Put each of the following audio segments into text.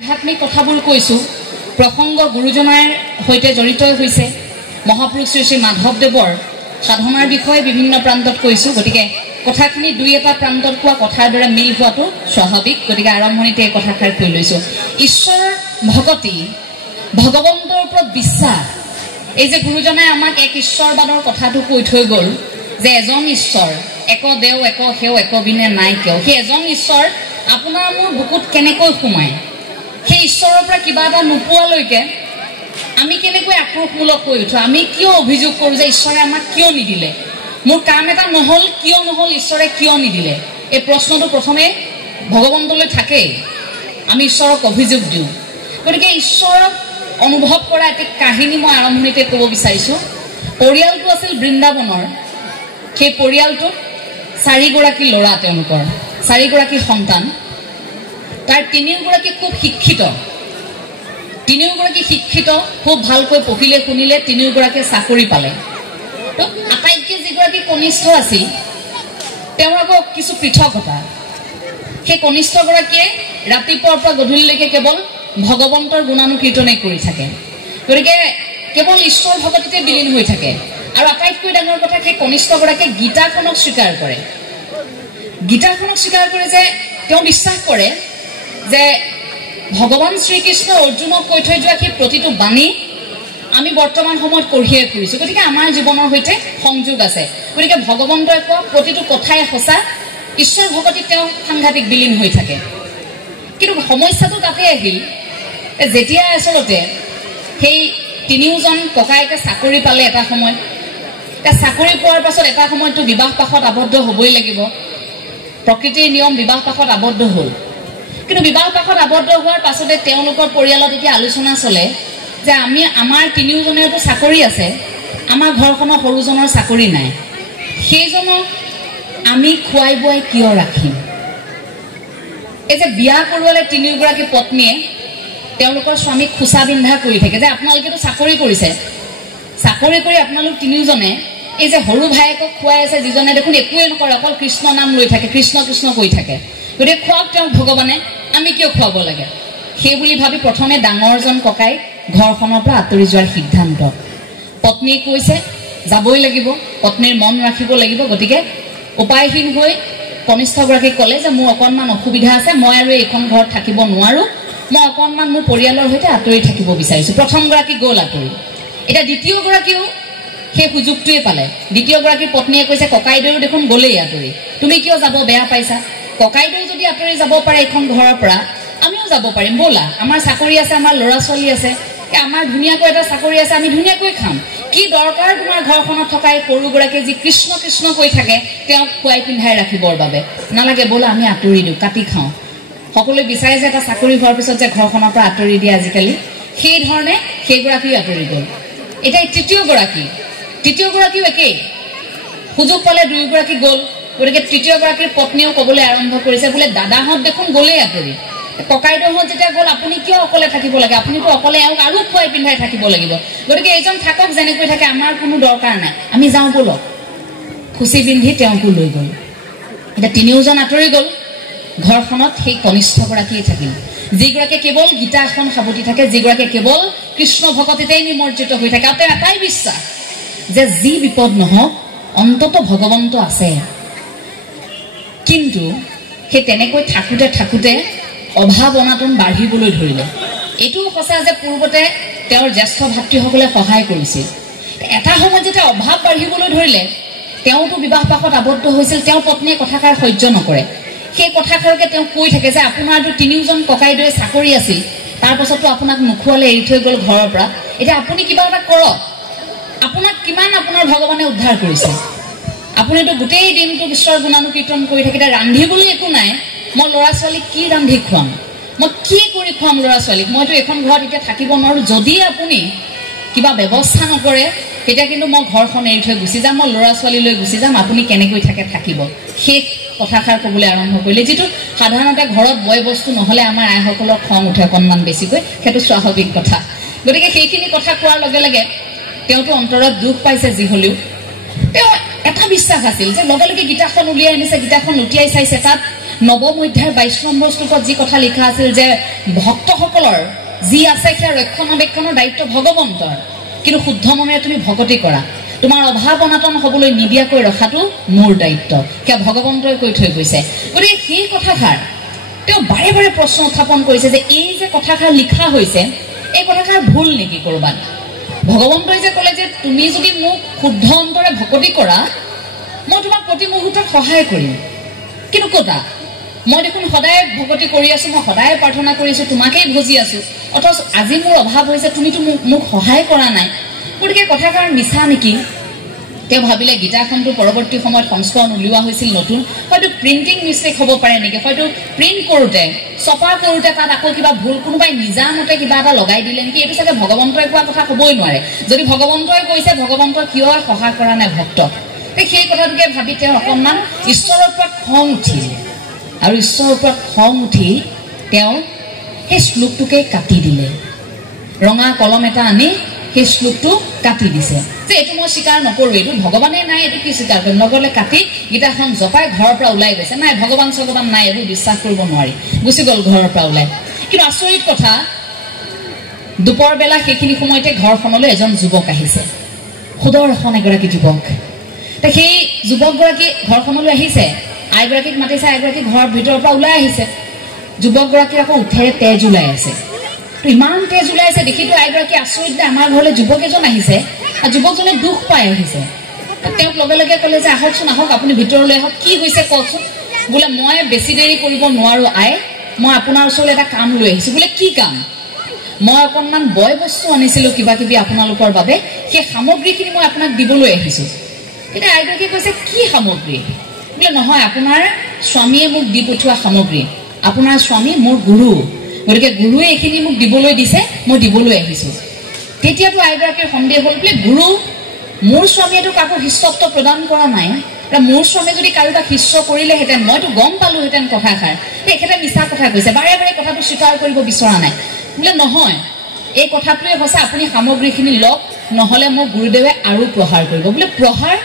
আধ্যাত্মিক কথাবোৰ কৈছো প্ৰসংগ গুৰুজনাৰ হৈতে জড়িত হৈছে মহাপুৰুষ শ্ৰী শ্ৰী মাধৱদেৱৰ সাধনাৰ বিষয়ে বিভিন্ন প্ৰান্তত কৈছো গতিকে কথাখিনি দুই এটা প্ৰান্তত কোৱা কথাৰ দৰে মিল হোৱাটো স্বাভাৱিক গতিকে আৰম্ভণিতে এই কথাষাৰ কৈ লৈছো ঈশ্বৰৰ ভক্তি ভগৱন্তৰ ওপৰত বিশ্বাস এই যে গুৰুজনাই আমাক এক ঈশ্বৰবাদৰ কথাটো কৈ থৈ গ'ল যে এজন ঈশ্বৰ এক দেও এক হেও এক বিনে নাই কেও সেই এজন ঈশ্বৰ আপোনাৰ মোৰ বুকুত কেনেকৈ সোমায় সেই ঈশ্বৰৰ পৰা কিবা এটা নোপোৱালৈকে আমি কেনেকৈ আক্ৰোশমূলক হৈ উঠো আমি কিয় অভিযোগ কৰো যে ঈশ্বৰে আমাক কিয় নিদিলে মোৰ কাম এটা নহল কিয় নহল ঈশ্বৰে কিয় নিদিলে এই প্ৰশ্নটো প্ৰথমে ভগৱন্তলৈ থাকে আমি ঈশ্বৰক অভিযোগ দিওঁ গতিকে ঈশ্বৰক অনুভৱ কৰা এটা কাহিনী মই আৰম্ভণিতে ক'ব বিচাৰিছো পৰিয়ালটো আছিল বৃন্দাবনৰ সেই পৰিয়ালটোত চাৰিগৰাকী ল'ৰা তেওঁলোকৰ চাৰিগৰাকী সন্তান তাৰ তিনিওগৰাকী খুব শিক্ষিত খুব ভালকৈ পঢ়িলে শুনিলে তিনিওগৰাকী চাকৰি পালে তো আটাইতকৈ যিগৰাকী কনিষ্ঠ আছিল তেওঁৰ আকৌ কিছু পৃথকতা সেই কনিষ্ঠগৰাকীয়ে ৰাতিপুৱাৰ পৰা গধূলিলৈকে কেৱল ভগৱন্তৰ গুণানুকীৰ্তনে কৰি থাকে গতিকে কেৱল ঈশ্বৰ ভগতিতে বিলীন হৈ থাকে আৰু আটাইতকৈ ডাঙৰ কথা সেই কনিষ্ঠগৰাকীয়ে গীতাখনক স্বীকাৰ কৰে যে তেওঁ বিশ্বাস কৰে যে ভগৱান শ্ৰীকৃষ্ণ অৰ্জুনক কৈ থৈ যোৱা সেই প্ৰতিটো বাণী আমি বৰ্তমান সময়ত পঢ়িয়ে ফুৰিছো গতিকে আমাৰ জীৱনৰ সৈতে সংযোগ আছে গতিকে ভগৱন্তই কোৱা প্ৰতিটো কথাই সঁচা ঈশ্বৰ ভগতিত তেওঁ সাংঘাতিক বিলীন হৈ থাকে কিন্তু সমস্যাটো তাতে আহিল যেতিয়া আচলতে সেই তিনিওজন ককায়েকে চাকৰি পালে এটা সময়ত চাকৰি পোৱাৰ পাছত এটা সময়তো বিবাহ পাশত আবদ্ধ হ'বই লাগিব প্ৰকৃতিৰ নিয়ম বিবাহ পাশত আবদ্ধ হ'ল কিন্তু বিবাহ পাশত আবদ্ধ হোৱাৰ পাছতে তেওঁলোকৰ পৰিয়ালত এতিয়া আলোচনা চলে যে আমাৰ তিনিওজনেতো চাকৰি আছে আমাৰ ঘৰখনৰ সৰুজনৰ চাকৰি নাই সেইজনক আমি খুৱাই বুৱাই কিয় ৰাখিম এই যে বিয়া কৰোৱালে তিনিওগৰাকী পত্নীয়ে তেওঁলোকৰ স্বামীক খুচা বিন্ধা কৰি থাকে যে আপোনালোকেতো চাকৰি কৰিছে চাকৰি কৰি আপোনালোক তিনিওজনে এই যে সৰু ভায়েকক খুৱাই আছে যিজনে দেখোন একোৱে নকৰে অকল কৃষ্ণ নাম লৈ থাকে কৃষ্ণ কৃষ্ণ কৈ থাকে গতিকে খুৱাওক তেওঁক ভগৱানে আমি কিয় খুৱাব লাগে সেই বুলি ভাবি প্ৰথমে ডাঙৰজন ককাই ঘৰখনৰ পৰা আঁতৰি যোৱাৰ সিদ্ধান্ত পত্নীয়ে কৈছে যাবই লাগিব পত্নীৰ মন ৰাখিব লাগিব গতিকে উপায়হীন হৈ কনিষ্ঠগৰাকীক ক'লে যে মোৰ অকণমান অসুবিধা আছে মই আৰু এইখন ঘৰত থাকিব নোৱাৰো মই অকণমান মোৰ পৰিয়ালৰ সৈতে আঁতৰি থাকিব বিচাৰিছো প্ৰথমগৰাকী গ'ল আঁতৰি এতিয়া দ্বিতীয়গৰাকীও সেই সুযোগটোৱে পালে দ্বিতীয়গৰাকী পত্নীয়ে কৈছে ককাইদেউ দেখোন গ'লেই আঁতৰি তুমি কিয় যাব বেয়া পাইছা ককাইদেউ যদি আঁতৰি যাব পাৰে এইখন ঘৰৰ পৰা আমিও যাব পাৰিম ব'লা আমাৰ চাকৰি আছে আমাৰ ল'ৰা ছোৱালী আছে আমাৰ ধুনীয়াকৈ এটা চাকৰি আছে আমি ধুনীয়াকৈ খাম কি দৰকাৰ তোমাৰ ঘৰখনত থকা এই সৰুগৰাকীয়ে যি কৃষ্ণ কৃষ্ণ কৈ থাকে তেওঁক খুৱাই পিন্ধাই ৰাখিবৰ বাবে নালাগে ব'লা আমি আঁতৰি দিওঁ কাটি খাওঁ সকলোৱে বিচাৰে যে এটা চাকৰি হোৱাৰ পিছত যে ঘৰখনৰ পৰা আঁতৰি দিয়ে আজিকালি সেই ধৰণে সেইগৰাকীও আঁতৰি গ'ল এতিয়া তৃতীয়গৰাকীও একেই সুযোগ পালে দুয়োগৰাকী গ'ল গতিকে তৃতীয়গৰাকীৰ পত্নীয়েও ক'বলৈ আৰম্ভ কৰিছে বোলে দাদাহঁত দেখোন গ'লেই আঁতৰি ককাইদেউহঁত যেতিয়া গ'ল আপুনি কিয় অকলে থাকিব লাগে আপুনিতো অকলে এওঁক আৰু খুৱাই পিন্ধাই থাকিব লাগিব গতিকে এইজন থাকক যেনেকৈ থাকে আমাৰ কোনো দৰকাৰ নাই আমি যাওঁ ব'লক খুচি পিন্ধি তেওঁকো লৈ গ'ল এতিয়া তিনিওজন আঁতৰি গ'ল ঘৰখনত সেই কনিষ্ঠগৰাকীয়ে থাকিল যিগৰাকীয়ে কেৱল গীতা এখন সাৱটি থাকে যিগৰাকীয়ে কেৱল কৃষ্ণ ভকতিতেই নিমজ্জিত হৈ থাকে আৰু তেওঁ এটাই বিশ্বাস যে যি বিপদ নহওক অন্তত ভগৱন্ত আছে কিন্তু সেই তেনেকৈ থাকোঁতে অভাৱ অনাটন বাঢ়িবলৈ ধৰিলে এইটোও সঁচা যে পূৰ্বতে তেওঁৰ জ্যেষ্ঠ ভাতৃসকলে সহায় কৰিছিল এটা সময়ত যেতিয়া অভাৱ বাঢ়িবলৈ ধৰিলে তেওঁতো বিবাহ পাশত আবদ্ধ হৈছিল তেওঁৰ পত্নীয়ে কথাষাৰ সহ্য নকৰে সেই কথাষাৰকে তেওঁ কৈ থাকে যে আপোনাৰতো তিনিওজন ককাইদেউৱে চাকৰি আছিল তাৰ পাছতো আপোনাক নোখোৱালে এৰি থৈ গ'ল ঘৰৰ পৰা এতিয়া আপুনি কিবা এটা কৰক আপোনাক কিমান আপোনাৰ ভগৱানে উদ্ধাৰ কৰিছে আপুনিতো গোটেই দিনটো ঈশ্বৰৰ গুণানুকীৰ্তন কৰি থাকে এতিয়া ৰান্ধিবলৈ একো নাই মই ল'ৰা ছোৱালীক কি ৰান্ধি খুৱাম মই কি কৰি খুৱাম ল'ৰা ছোৱালীক মইতো এখন ঘৰত এতিয়া থাকিব নোৱাৰো যদি আপুনি কিবা ব্যৱস্থা নকৰে তেতিয়া কিন্তু মই ঘৰখন এৰি থৈ গুচি যাম মই ল'ৰা ছোৱালী লৈ গুচি যাম আপুনি কেনেকৈ থাকিব সেই কথাষাৰ ক'বলৈ আৰম্ভ কৰিলে যিটো সাধাৰণতে ঘৰত বয় বস্তু নহ'লে আমাৰ আইসকলৰ খং উঠে অকণমান বেছিকৈ সেইটো স্বাভাৱিক কথা গতিকে সেইখিনি কথা কোৱাৰ লগে লগে তেওঁতো অন্তৰত দুখ পাইছে যি হ'লেও তেওঁ এটা বিশ্বাস আছিল যে লগে লগে গীতাখন উলিয়াই আনিছে, গীতাখন লুটিয়াই চাইছে, তাত নৱম অধ্যায়ৰ 22 নম্বৰ শ্লোকত যি কথা লিখা আছিল যে ভক্তসকলৰ যি আছে সেয়া ৰক্ষণাবেক্ষণৰ দায়িত্ব ভগৱন্তৰ, কিন্তু শুদ্ধ মনেৰে তুমি ভকতি কৰা, তোমাৰ অভাৱ অনাটন হবলৈ নিদিয়াকৈ ৰখাটো মোৰ দায়িত্ব, সেয়া ভগৱন্তই কৈ থৈ গৈছে। গতিকে সেই কথাষাৰ তেওঁ বাৰে বাৰে প্ৰশ্ন উত্থাপন কৰিছে যে এই যে কথাষাৰ লিখা হৈছে এই কথাষাৰ ভুল নেকি কৰবাত। ভগৱন্তই যে ক'লে যে তুমি যদি মোক শুদ্ধ অন্তৰে ভকতি কৰা মই তোমাক প্ৰতি মুহূৰ্তত সহায় কৰিম, কিন্তু ক'তা মই দেখোন সদায় ভকতি কৰি আছো, মই সদায় প্ৰাৰ্থনা কৰিছো, তোমাকেই ভজি আছো, অথচ আজি মোৰ অভাৱ হৈছে তুমিতো মোক সহায় কৰা নাই। গতিকে কথাষাৰ মিছা নেকি। তেওঁ ভাবিলে গীতাখনটো পৰৱৰ্তী সময়ত সংস্কৰণ উলিওৱা হৈছিল নতুন, হয়তো প্ৰিণ্টিং মিষ্টেক হ'ব পাৰে নেকি, হয়তো প্ৰিণ্ট কৰোঁতে ছপা কৰোঁতে তাত আকৌ কিবা ভুল কোনোবাই নিজামতে কিবা এটা লগাই দিলে নেকি, এইটো চাগে ভগৱন্তই কোৱা কথা হ'বই নোৱাৰে। যদি ভগৱন্তই কৈছে ভগৱন্তই কিয় সহায় কৰা নাই ভক্তক, সেই কথাটোকে ভাবি তেওঁ অকণমান ঈশ্বৰৰ ওপৰত খং উঠিল, আৰু ঈশ্বৰৰ ওপৰত খং উঠি তেওঁ সেই শ্লোকটোকে কাটি দিলে। ৰঙা কলম এটা আনি সেই শ্লোকটো কাটি দিছে যে এইটো মই স্বীকাৰ নকৰোঁ, এইটো ভগৱানে নাই, এইটো কি স্বীকাৰ কৰিম, নগ'লে কাটি গীতাখন জপাই ঘৰৰ পৰা ওলাই গৈছে। নাই ভগৱান চগৱান নাই, এইবোৰ বিশ্বাস কৰিব নোৱাৰি, গুচি গ'ল ঘৰৰ পৰা ওলাই। কিন্তু আচৰিত কথা, দুপৰ বেলা সেইখিনি সময়তে ঘৰখনলৈ এজন যুৱক আহিছে, সুদৰ্শন এগৰাকী যুৱক। সেই যুৱকগৰাকী ঘৰখনলৈ আহিছে, আইগৰাকীক মাতিছে, আইগৰাকী ঘৰৰ ভিতৰৰ পৰা ওলাই আহিছে, যুৱকগৰাকীৰ আকৌ উঠেৰে তেজ ওলাই আছে। ইমান তেজ ওলাই আছে দেখিতো আইগৰাকী আচৰিত যে আমাৰ ঘৰলৈ যুৱক এজন আহিছে, আৰু যুৱকজনে দুখ পাই আহিছে। তেওঁক লগে লগে ক'লে যে আহকচোন আহক, আপুনি ভিতৰলৈ আহক, কি হৈছে কওকচোন। বোলে মই বেছি দেৰি কৰিব নোৱাৰো আই, মই আপোনাৰ ওচৰলৈ এটা কাম লৈ আহিছো। বোলে কি কাম? মই অকণমান বয় বস্তু আনিছিলো কিবা কিবি আপোনালোকৰ বাবে, সেই সামগ্ৰীখিনি মই আপোনাক দিবলৈ আহিছো। এতিয়া আইগৰাকীয়ে কৈছে কি সামগ্ৰী? বোলে নহয়, আপোনাৰ স্বামীয়ে মোক দি পঠোৱা সামগ্ৰী, আপোনাৰ স্বামী মোৰ গুৰু, গতিকে গুৰুৱে এইখিনি মোক দিবলৈ দিছে, মই দিবলৈ আহিছো। তেতিয়াতো আইগৰাকীৰ সন্দেহ হ'ল, বোলে গুৰু মোৰ স্বামীয়েতো কাকো শিষ্যত্ব প্ৰদান কৰা নাই, মোৰ স্বামী যদি কাৰোবাক শিষ্য কৰিলেহেঁতেন মইতো গম পালোহেঁতেন কথাষাৰ। তেখেতে মিছা কথা কৈছে, বাৰে বাৰে কথাটো স্বীকাৰ কৰিব বিচৰা নাই। বোলে নহয়, এই কথাটোৱে সঁচা, আপুনি সামগ্ৰীখিনি লওক, নহ'লে মোক গুৰুদেৱে আৰু প্ৰহাৰ কৰিব। বোলে প্ৰহাৰ?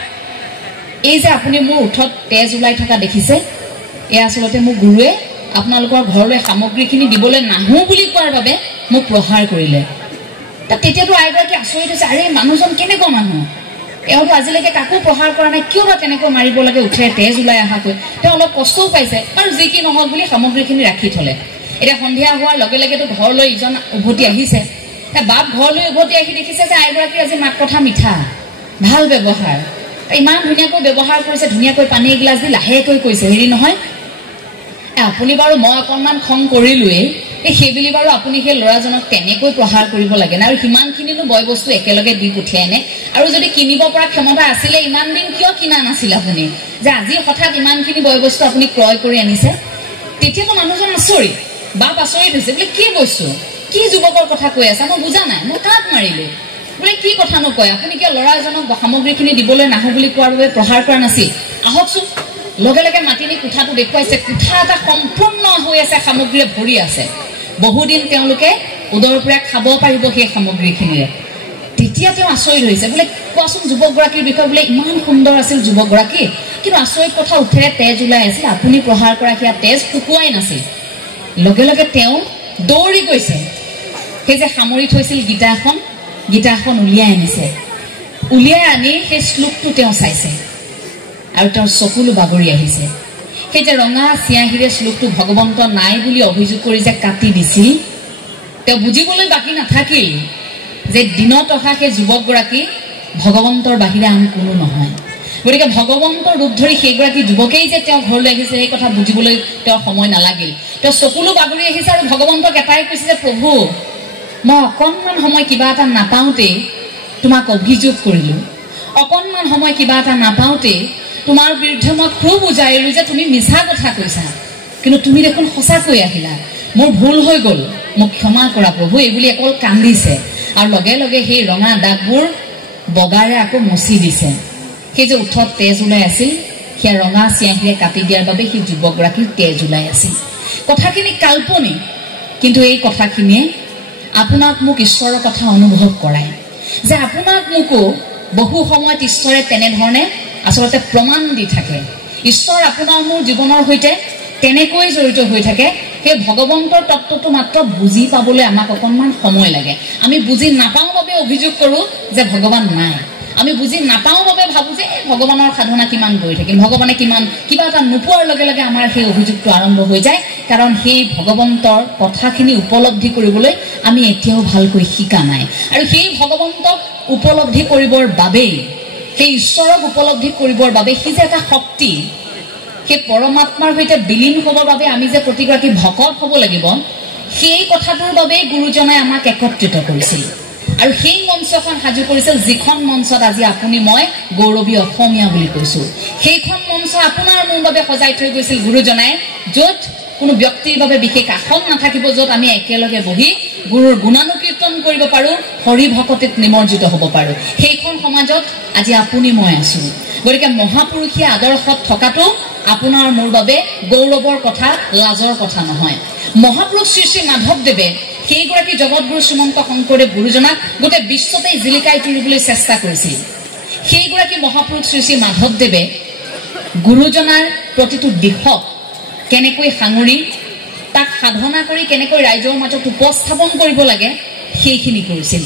এই যে আপুনি মোৰ ওঠত তেজ ওলাই থকা দেখিছে, এয়া আচলতে মোক গুৰুৱে আপোনালোকৰ ঘৰলৈ সামগ্ৰীখিনি দিবলৈ নাহো বুলি কোৱাৰ বাবে মোক প্ৰহাৰ কৰিলে। তেতিয়াতো আইগৰাকী আচৰিত হৈছে, আৰে মানুহজন কেনেকুৱা মানুহ, তেওঁতো আজিলৈকে কাকো প্ৰহাৰ কৰা নাই, কিয় বা তেনেকৈ মাৰিব লাগে উঠেৰে তেজ ওলাই অহাকৈ। তেওঁ অলপ কষ্টও পাইছে, আৰু যি কি নহওক বুলি সামগ্ৰীখিনি ৰাখি থলে। এতিয়া সন্ধিয়া হোৱাৰ লগে লগেতো ঘৰলৈ ইজন উভতি আহিছে। বাপ ঘৰলৈ উভতি আহি দেখিছে যে আইগৰাকী আজি মাত কথা মিঠা, ভাল ব্যৱহাৰ, ইমান ধুনীয়াকৈ ব্যৱহাৰ কৰিছে, ধুনীয়াকৈ পানী এগিলাচ দি লাহেকৈ কৈছে, হেৰি নহয় আপুনি বাৰু মই অকণমান খং কৰিলোৱেই, সেইবুলি বাৰু আপুনি সেই ল'ৰাজনক তেনেকৈ প্ৰহাৰ কৰিব লাগে না, আৰু সিমানখিনিনো বয় বস্তু একেলগে দি পঠিয়াই নে, আৰু যদি কিনিব পৰা ক্ষমতা আছিলে ইমান দিন কিয় কিনা নাছিল আপুনি, যে আজি হঠাৎ ইমানখিনি বয় বস্তু আপুনি ক্ৰয় কৰি আনিছে। তেতিয়াতো মানুহজন আচৰিত, বাপ আচৰিত হৈছে, বোলে কি বস্তু, কি যুৱকৰ কথা কৈ আছা, মই বুজা নাই, মই কাক মাৰিলো? বোলে কি কথানো কয়, আপুনি কিয় ল'ৰা এজনক সামগ্ৰীখিনি দিবলৈ নাহো বুলি কোৱাৰ বাবে প্ৰহাৰ কৰা নাছিল? আহকচোন। লগে লগে মাতি নি কোঠাটো দেখুৱাইছে, কোঠা এটা সম্পূৰ্ণ হৈ আছে, সামগ্ৰীৰে ভৰি আছে, বহুদিন তেওঁলোকে উদৰপৰা খাব পাৰিব সেই সামগ্ৰীখিনিৰে। তেতিয়া তেওঁ আচৰিত হৈছে, বোলে কোৱাচোন যুৱকগৰাকীৰ বিষয়ে। বোলে ইমান সুন্দৰ আছিল যুৱকগৰাকী, কিন্তু আচৰিত কথা উঠেৰে তেজ ওলাই আছিল, আপুনি প্ৰহাৰ কৰা সেয়া তেজ শুকুৱাই নাছিল। লগে লগে তেওঁ দৌৰি গৈছে, সেই যে সামৰি থৈছিল গীতাখন উলিয়াই আনিছে, উলিয়াই আনি সেই শ্লোকটো তেওঁ চাইছে, আৰু তেওঁৰ চকুলো বাগৰি আহিছে। সেই যে ৰঙা চিয়াঁহীৰে শ্লোকটো ভগৱন্ত নাই বুলি অভিযোগ কৰি যে কাটি দিছিল, তেওঁ বুজিবলৈ বাকী নাথাকিল যে দিনত অহা সেই যুৱকগৰাকী ভগৱন্তৰ বাহিৰে আন কোনো নহয়। গতিকে ভগৱন্তৰ ৰূপ ধৰি সেইগৰাকী যুৱকেই যে তেওঁ ঘৰলৈ আহিছে সেই কথা বুজিবলৈ তেওঁৰ সময় নালাগিল। তেওঁ চকুলো বাগৰি আহিছে, আৰু ভগৱন্তক এটাই কৈছে যে প্ৰভু, মই অকণমান সময় কিবা এটা নাপাওঁতেই তোমাক অভিযোগ কৰিলো, অকণমান সময় কিবা এটা নাপাওঁতেই তোমাৰ বিৰুদ্ধে মই খুব উজাৰিলো যে তুমি মিছা কথা কৈছা, কিন্তু তুমি দেখোন সঁচাকৈ আহিলা, মোৰ ভুল হৈ গ'ল, মোক ক্ষমা কৰা প্ৰভু, এইবুলি অকল কান্দিছে, আৰু লগে লগে সেই ৰঙা দাগবোৰ বগাৰে আকৌ মচি দিছে। সেই যে ওঠত তেজ ওলাই আছিল, সেয়া ৰঙা চিয়াঁহীৰে কাটি দিয়াৰ বাবে সেই যুৱকগৰাকীৰ তেজ ওলাই আছিল। কথাখিনি কাল্পনিক, কিন্তু এই কথাখিনিয়ে আপোনাক মোক ঈশ্বৰৰ কথা অনুভৱ কৰায়, যে আপোনাক মোকো বহু সময়ত ঈশ্বৰে তেনেধৰণে আচলতে প্ৰমাণ দি থাকে ঈশ্বৰ আপোনাৰ মোৰ জীৱনৰ সৈতে তেনেকৈ জড়িত হৈ থাকে সেই ভগৱন্তৰ তত্ত্বটো মাত্ৰ বুজি পাবলৈ আমাক অকণমান সময় লাগে আমি বুজি নাপাওঁ বাবে অভিযোগ কৰোঁ যে ভগৱান নাই আমি বুজি নাপাওঁ বাবে ভাবোঁ যে ভগৱানৰ সাধনা কিমান কৰি থাকিম ভগৱানে কিমান কিবা এটা নোপোৱাৰ লগে লগে আমাৰ সেই অভিযোগটো আৰম্ভ হৈ যায় কাৰণ সেই ভগৱন্তৰ কথাখিনি উপলব্ধি কৰিবলৈ আমি এতিয়াও ভালকৈ শিকা নাই আৰু সেই ভগৱন্তক উপলব্ধি কৰিবৰ বাবেই সেই ঈশ্বৰক উপলব্ধি কৰিবৰ বাবে সি যে এটা শক্তি সেই পৰমাত্মাৰ সৈতে বিলীন হ'বৰ বাবে আমি যে প্ৰতিগৰাকী ভকত হ'ব লাগিব সেই কথাটোৰ বাবে গুৰুজনাই আমাক একত্ৰিত কৰিছিল আৰু সেই মঞ্চখন সাজু কৰিছিল যিখন মঞ্চত আজি আপুনি মই গৌৰৱী অসমীয়া বুলি কৈছোঁ সেইখন মঞ্চ আপোনাৰ মোৰ বাবে সজাই থৈ গৈছিল গুৰুজনাই য'ত কোনো ব্যক্তিৰ বাবে বিশেষ আসন নাথাকিব য'ত আমি একেলগে বহি গুৰুৰ গুণানুকীৰ্তন কৰিব পাৰোঁ হৰি ভকতিত নিমজ্জিত হ'ব পাৰোঁ সেইখন সমাজত আজি আপুনি মই আছোঁ গতিকে মহাপুৰুষীয় আদৰ্শত থকাটো আপোনাৰ মোৰ বাবে গৌৰৱৰ কথা লাজৰ কথা নহয় মহাপুৰুষ শ্ৰী শ্ৰী মাধৱদেৱে সেইগৰাকী জগতগুৰু শ্ৰীমন্ত শংকৰদেৱ গুৰুজনাক গোটেই বিশ্বতেই জিলিকাই তুলিবলৈ চেষ্টা কৰিছিল সেইগৰাকী মহাপুৰুষ শ্ৰী শ্ৰী মাধৱদেৱে গুৰুজনাৰ প্ৰতিটো দিশক কেনেকৈ সাঙুৰি তাক সাধনা কৰি কেনেকৈ ৰাইজৰ মাজত উপস্থাপন কৰিব লাগে সেইখিনি কৰিছিল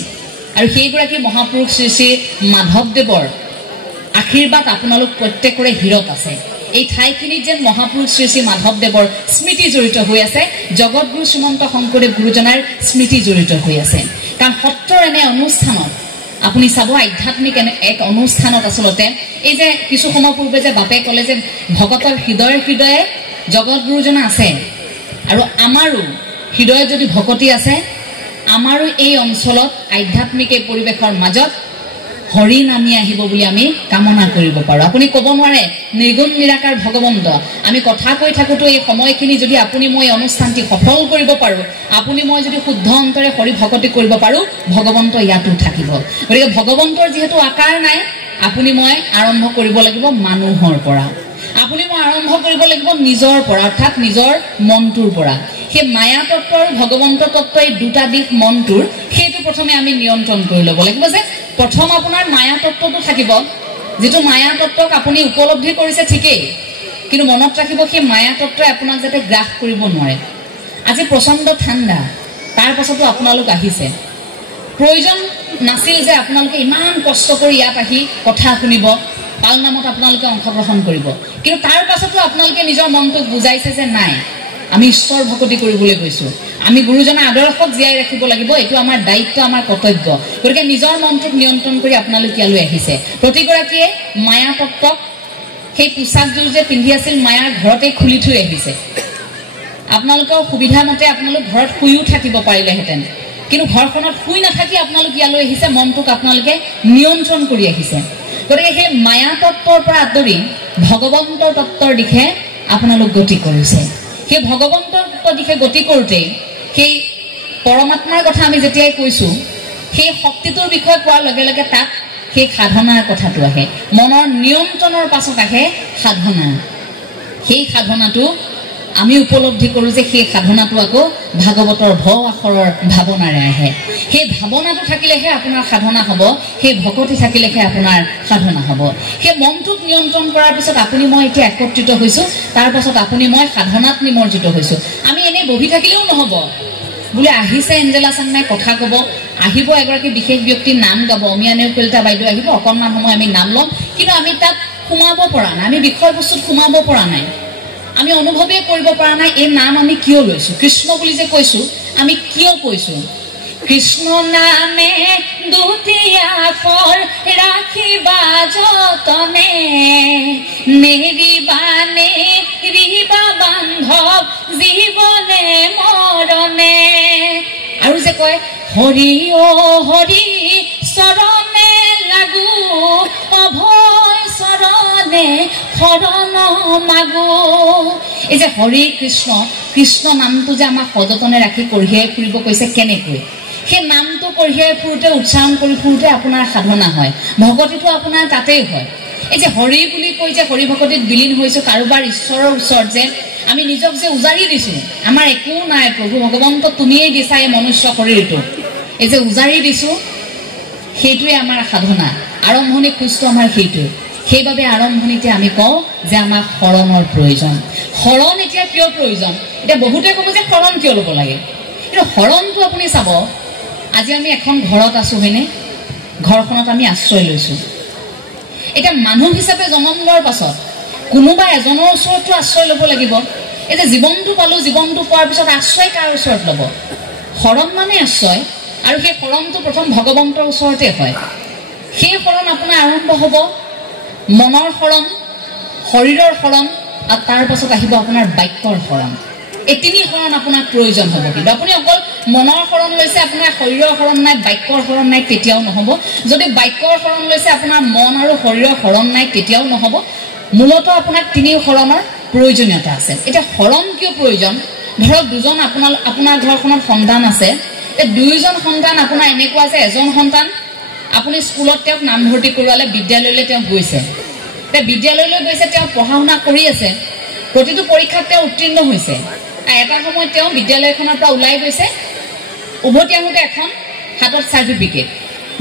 আৰু সেইগৰাকী মহাপুৰুষ শ্ৰী শ্ৰী মাধৱদেৱৰ আশীৰ্বাদ আপোনালোক প্ৰত্যেকৰে হীৰত আছে এই ঠাইখিনিত যেন মহাপুৰুষ শ্ৰী শ্ৰী মাধৱদেৱৰ স্মৃতি জড়িত হৈ আছে জগতগুৰু শ্ৰীমন্ত শংকৰদেৱ গুৰুজনাৰ স্মৃতি জড়িত হৈ আছে কাৰণ সত্ৰৰ এনে অনুষ্ঠানত আপুনি চাব আধ্যাত্মিক এক অনুষ্ঠানত আচলতে এই যে কিছু সময় পূৰ্বে যে বাপে ক'লে যে ভকতৰ হৃদয়ে হৃদয়ে জগতগুৰুজনা আছে আৰু আমাৰো হৃদয়ত যদি ভকতি আছে আমাৰো এই অঞ্চলত আধ্যাত্মিক এই পৰিৱেশৰ মাজত হৰি নামি আহিব বুলি আমি কামনা কৰিব পাৰোঁ আপুনি ক'ব নোৱাৰে নিৰ্গুণ নিৰাকাৰ ভগৱন্ত আমি কথা কৈ থাকোঁতো এই সময়খিনি যদি আপুনি মই অনুষ্ঠানটি সফল কৰিব পাৰোঁ আপুনি মই যদি শুদ্ধ অন্তৰে হৰি ভকতি কৰিব পাৰোঁ ভগৱন্ত ইয়াতো থাকিব গতিকে ভগৱন্তৰ যিহেতু আকাৰ নাই আপুনি মই আৰম্ভ কৰিব লাগিব মানুহৰ পৰা আপুনি মই আৰম্ভ কৰিব লাগিব নিজৰ পৰা অৰ্থাৎ নিজৰ মনটোৰ পৰা সেই মায়া তত্ত্ব আৰু ভগৱন্ত তত্ত্ব এই দুটা দিশ মনটোৰ সেইটো প্ৰথমে আমি নিয়ন্ত্ৰণ কৰি ল'ব লাগিব যে প্ৰথম আপোনাৰ মায়া তত্ত্বটো থাকিব যেটো মায়া তত্ত্বক আপুনি উপলব্ধি কৰিছে ঠিকই কিন্তু মনত ৰাখিব সেই মায়া তত্ত্বই আপোনাক যাতে গ্ৰাস কৰিব নোৱাৰে আজি প্ৰচণ্ড ঠাণ্ডা তাৰ পাছতো আপোনালোক আহিছে প্ৰয়োজন নাছিল যে আপোনালোকে ইমান কষ্ট কৰি ইয়াত আহি কথা শুনিব পাল নামত আপোনালোকে অংশগ্ৰহণ কৰিব কিন্তু তাৰ পাছতো আপোনালোকে নিজৰ মনটোক বুজাইছে যে নাই আমি ঈশ্বৰ ভকতি কৰিবলৈ গৈছোঁ আমি গুৰুজনাৰ আদৰ্শক জীয়াই ৰাখিব লাগিব এইটো আমাৰ দায়িত্ব আমাৰ কৰ্তব্য গতিকে নিজৰ মনটোক নিয়ন্ত্ৰণ কৰি আপোনালোক ইয়ালৈ আহিছে প্ৰতিগৰাকীয়ে মায়া তত্ত্বক সেই পোচাকযোৰ যে পিন্ধি আছিল মায়াৰ ঘৰতে খুলি থৈ আহিছে আপোনালোকৰ সুবিধা মতে আপোনালোক ঘৰত শুইও থাকিব পাৰিলেহেঁতেন কিন্তু ঘৰখনত শুই নাথাকি আপোনালোক ইয়ালৈ আহিছে মনটোক আপোনালোকে নিয়ন্ত্ৰণ কৰি আহিছে গতিকে সেই মায়া তত্ত্বৰ পৰা আঁতৰি ভগৱন্তৰ তত্ত্বৰ দিশে আপোনালোক গতি কৰিছে সেই ভগৱন্তৰ তত্ত্বৰ দিশে গতি কৰোঁতেই সেই পৰমাত্মাৰ কথা আমি যেতিয়াই কৈছোঁ সেই শক্তিটোৰ বিষয়ে কোৱাৰ লগে লগে তাত সেই সাধনাৰ কথাটো আহে মনৰ নিয়ন্ত্ৰণৰ পাছত আহে সাধনা সেই সাধনাটো আমি উপলব্ধি কৰোঁ যে সেই সাধনাটো আকৌ ভাগৱতৰ ভ আখৰৰ ভাৱনাৰে আহে সেই ভাৱনাটো থাকিলেহে আপোনাৰ সাধনা হ'ব সেই ভকতি থাকিলেহে আপোনাৰ সাধনা হ'ব সেই মনটোক নিয়ন্ত্ৰণ কৰাৰ পিছত আপুনি মই এতিয়া একত্ৰিত হৈছোঁ তাৰ পাছত আপুনি মই সাধনাত নিমজ্জিত হৈছোঁ আমি এনেই বহি থাকিলেও নহ'ব বোলে আহিছে এঞ্জেলা চাংমাই কথা ক'ব আহিব এগৰাকী বিশেষ ব্যক্তিৰ নাম গাব অমিয়ানেও কলিতা বাইদেউ আহিব অকণমান সময় আমি নাম ল'ম কিন্তু আমি তাত সোমাব পৰা নাই আমি বিষয়বস্তুত সোমাব পৰা নাই আমি অনুভৱে কৰিব পৰা নাই এই নাম আমি কিয় লৈছোঁ কৃষ্ণ বুলি যে কৈছোঁ আমি কিয় কৈছোঁ কৃষ্ণ নামে দুটিয়া ফল ৰাখিবা যতনে নেৰিবানে ৰিবা বান্ধৱ জীৱনে মৰণে আৰু যে কয় হৰি অ হৰি চৰণে লাগু অভয় চৰণে শৰণ মাগো এই যে হৰি কৃষ্ণ কৃষ্ণ নামটো যে আমাক সযতনে ৰাখি কঢ়িয়াই ফুৰিব কৈছে কেনেকৈ সেই নামটো কঢ়িয়াই ফুৰোঁতে উচ্চাৰণ কৰি ফুৰোঁতে আপোনাৰ সাধনা হয় ভকতিটো আপোনাৰ তাতেই হয় এই যে হৰি বুলি কৈ যে হৰি ভকতিত বিলীন হৈছোঁ কাৰোবাৰ ঈশ্বৰৰ ওচৰত যে আমি নিজক যে উজাৰি দিছোঁ আমাৰ একো নাই প্ৰভু ভগৱন্ত তুমিয়েই দিছা এই মনুষ্য শৰীৰটো এই যে উজাৰি দিছোঁ সেইটোৱে আমাৰ সাধনা আৰম্ভণি খোজটো আমাৰ সেইটোৱে সেইবাবে আৰম্ভণিতে আমি কওঁ যে আমাক শৰণৰ প্ৰয়োজন। শৰণ এতিয়া কিয় প্ৰয়োজন? এতিয়া বহুতে ক'ব যে শৰণ কিয় ল'ব লাগে, কিন্তু শৰণটো আপুনি চাব, আজি আমি এখন ঘৰত আছো হয়নে, ঘৰখনত আমি আশ্ৰয় লৈছো। এতিয়া মানুহ হিচাপে জন্ম লোৱাৰ পাছত কোনোবা এজনৰ ওচৰতো আশ্ৰয় ল'ব লাগিব। এই যে জীৱনটো পালো, জীৱনটো পোৱাৰ পিছত আশ্ৰয় কাৰ ওচৰত ল'ব? শৰণ মানে আশ্ৰয়, আৰু সেই শৰণটো প্ৰথম ভগৱন্তৰ ওচৰতে হয়। সেই শৰণ আপোনাৰ আৰম্ভ হ'ব মনৰ শৰণ, শৰীৰৰ শৰণ, আৰু তাৰ পাছত আহিব আপোনাৰ বাক্যৰ শৰণ। এই তিনি শৰণ আপোনাক প্ৰয়োজন হ'ব। কিন্তু আপুনি অকল মনৰ শৰণ লৈছে, আপোনাৰ শৰীৰৰ শৰণ নাই, বাক্যৰ শৰণ নাই, তেতিয়াও নহ'ব। যদি বাক্যৰ শৰণ লৈছে, আপোনাৰ মন আৰু শৰীৰৰ শৰণ নাই, তেতিয়াও নহ'ব। মূলতঃ আপোনাক তিনি শৰণৰ প্ৰয়োজনীয়তা আছে। এতিয়া শৰণ কিয় প্ৰয়োজন? ধৰক দুজন আপোনাৰ ঘৰখনত সন্তান আছে, এই দুয়োজন সন্তান আপোনাৰ এনেকুৱা যে এজন সন্তান আপুনি স্কুলত তেওঁক নামভৰ্তি কৰোৱালে, বিদ্যালয়লৈ তেওঁ গৈছে, বিদ্যালয়লৈ গৈছে, তেওঁ পঢ়া শুনা কৰি আছে, প্ৰতিটো পৰীক্ষাত তেওঁ উত্তীৰ্ণ হৈছে। এটা সময়ত তেওঁ বিদ্যালয়খনৰ পৰা ওলাই গৈছে, উভতি আহোঁতে এখন হাতত চাৰ্টিফিকেট,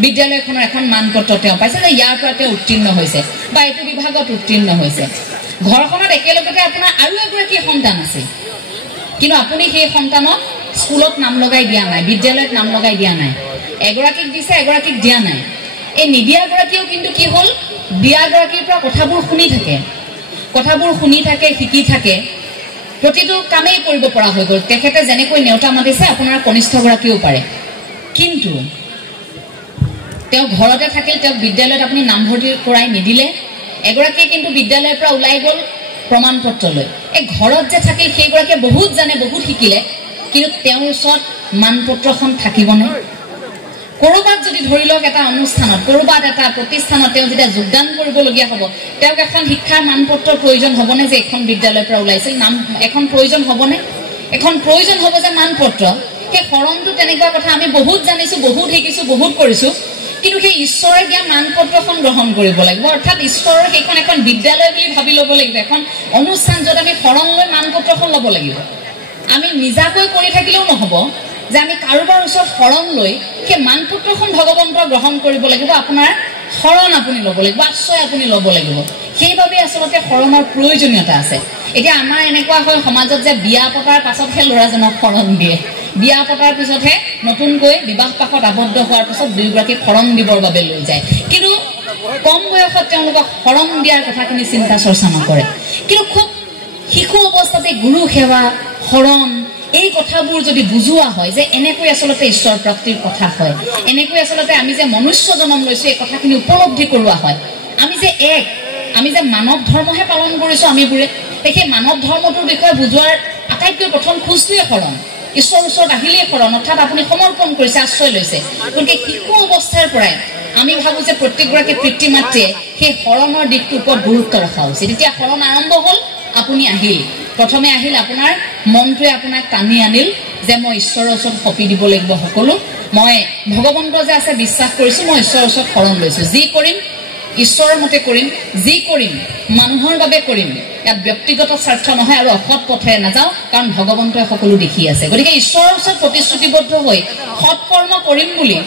বিদ্যালয়খনৰ এখন মানপত্ৰ তেওঁ পাইছে যে ইয়াৰ পৰা তেওঁ উত্তীৰ্ণ হৈছে বা এইটো বিভাগত উত্তীৰ্ণ হৈছে। ঘৰখনত একেলগতে আপোনাৰ আৰু এগৰাকী সন্তান আছে, কিন্তু আপুনি সেই সন্তানক স্কুলত নাম লগাই দিয়া নাই, বিদ্যালয়ত নাম লগাই দিয়া নাই। এগৰাকীক দিছে, এগৰাকীক দিয়া নাই। এই নিদিয়াগৰাকীও কিন্তু কি হ'ল, দিয়াগৰাকীৰ পৰা কথাবোৰ শুনি থাকে, শিকি থাকে, প্ৰতিটো কামেই কৰিব পৰা হৈ গ'ল। তেখেতে যেনেকৈ নেওতা মাতিছে আপোনাৰ কনিষ্ঠগৰাকীও পাৰে, কিন্তু তেওঁ ঘৰতে থাকিল, তেওঁক বিদ্যালয়ত আপুনি নামভৰ্তি কৰাই নিদিলে। এগৰাকীয়ে কিন্তু বিদ্যালয়ৰ পৰা ওলাই গ'ল প্ৰমাণ পত্ৰ লৈ। এই ঘৰত যে থাকিল সেইগৰাকীয়ে বহুত জানে, বহুত শিকিলে, কিন্তু তেওঁৰ ওচৰত মানপত্ৰখন থাকিবনে? ক'ৰবাত যদি ধৰি লওক এটা অনুষ্ঠানত, ক'ৰবাত এটা প্ৰতিষ্ঠানত তেওঁ যেতিয়া যোগদান কৰিবলগীয়া হ'ব, তেওঁক এখন শিক্ষাৰ মানপত্ৰৰ প্ৰয়োজন হ'বনে যে এখন বিদ্যালয়ৰ পৰা ওলাইছিল? নাম এখন প্ৰয়োজন হ'বনে? এখন প্ৰয়োজন হ'ব যে মানপত্ৰ। সেই শৰণটো তেনেকুৱা কথা, আমি বহুত জানিছো, বহুত শিকিছো, বহুত কৰিছো, কিন্তু সেই ঈশ্বৰে দিয়া মানপত্ৰখন গ্ৰহণ কৰিব লাগিব। অৰ্থাৎ ঈশ্বৰৰ সেইখন এখন বিদ্যালয় বুলি ভাবি ল'ব লাগিব, এখন অনুষ্ঠান য'ত আমি শৰণ লৈ মানপত্ৰখন ল'ব লাগিব। আমি নিজাকৈ কৰি থাকিলেও নহ'ব যে আমি কাৰোবাৰ ওচৰত শৰণ লৈ সেই মানপত্ৰখন ভগৱন্তৰ গ্ৰহণ কৰিব লাগিব। আপোনাৰ শৰণ আপুনি ল'ব লাগিব, আশ্ৰয় আপুনি ল'ব লাগিব। সেইবাবে আচলতে শৰণৰ প্ৰয়োজনীয়তা আছে। এতিয়া আমাৰ এনেকুৱা হয় সমাজত যে বিয়া পতাৰ পাছতহে ল'ৰাজনক শৰণ দিয়ে, বিয়া পতাৰ পিছতহে নতুনকৈ বিবাহ পাশত আবদ্ধ হোৱাৰ পিছত দুয়োগৰাকীক শৰণ দিবৰ বাবে লৈ যায়, কিন্তু কম বয়সত তেওঁলোকক শৰণ দিয়াৰ কথাখিনি চিন্তা চৰ্চা নকৰে। কিন্তু খুব শিশু অৱস্থাতে গুৰু সেৱা, শৰণ, এই কথাবোৰ যদি বুজোৱা হয় যে এনেকৈ আচলতে ঈশ্বৰ প্ৰাপ্তিৰ কথা হয়, এনেকৈ আচলতে আমি যে মনুষ্য জন্ম লৈছো, এই কথাখিনি উপলব্ধি কৰোৱা হয়, আমি যে আমি যে মানৱ ধৰ্মহে পালন কৰিছো আমিবোৰে, সেই মানৱ ধৰ্মটোৰ বিষয়ে বুজোৱাৰ আটাইতকৈ প্ৰথম খোজটোৱে শৰণ। ঈশ্বৰৰ ওচৰত আহিলেই শৰণ, অৰ্থাৎ আপুনি সমৰ্পণ কৰিছে, আশ্ৰয় লৈছে। গতিকে শিশু অৱস্থাৰ পৰাই আমি ভাবো যে প্ৰত্যেকগৰাকী পিতৃ মাতৃয়ে সেই শৰণৰ দিশটোৰ ওপৰত গুৰুত্ব ৰখা উচিত। এতিয়া শৰণ আৰম্ভ হ'ল, আপুনি আহিল, প্ৰথমে আহিল আপোনাৰ মনটোৱে আপোনাক টানি আনিল যে মই ঈশ্বৰৰ ওচৰত সঁপি দিব লাগিব সকলো, মই ভগৱন্ত যে আছে বিশ্বাস কৰিছো, মই ঈশ্বৰৰ ওচৰত শৰণ লৈছো, যি কৰিম ঈশ্বৰৰ মতে কৰিম, যি কৰিম মানুহৰ বাবে কৰিম, ইয়াত ব্যক্তিগত স্বাৰ্থ নহয় আৰু অসৎ পথেৰে নাযাওঁ, কাৰণ ভগৱন্তই সকলো দেখি আছে। গতিকে ঈশ্বৰৰ ওচৰত প্ৰতিশ্ৰুতিবদ্ধ হৈ সৎকৰ্ম কৰিম বুলি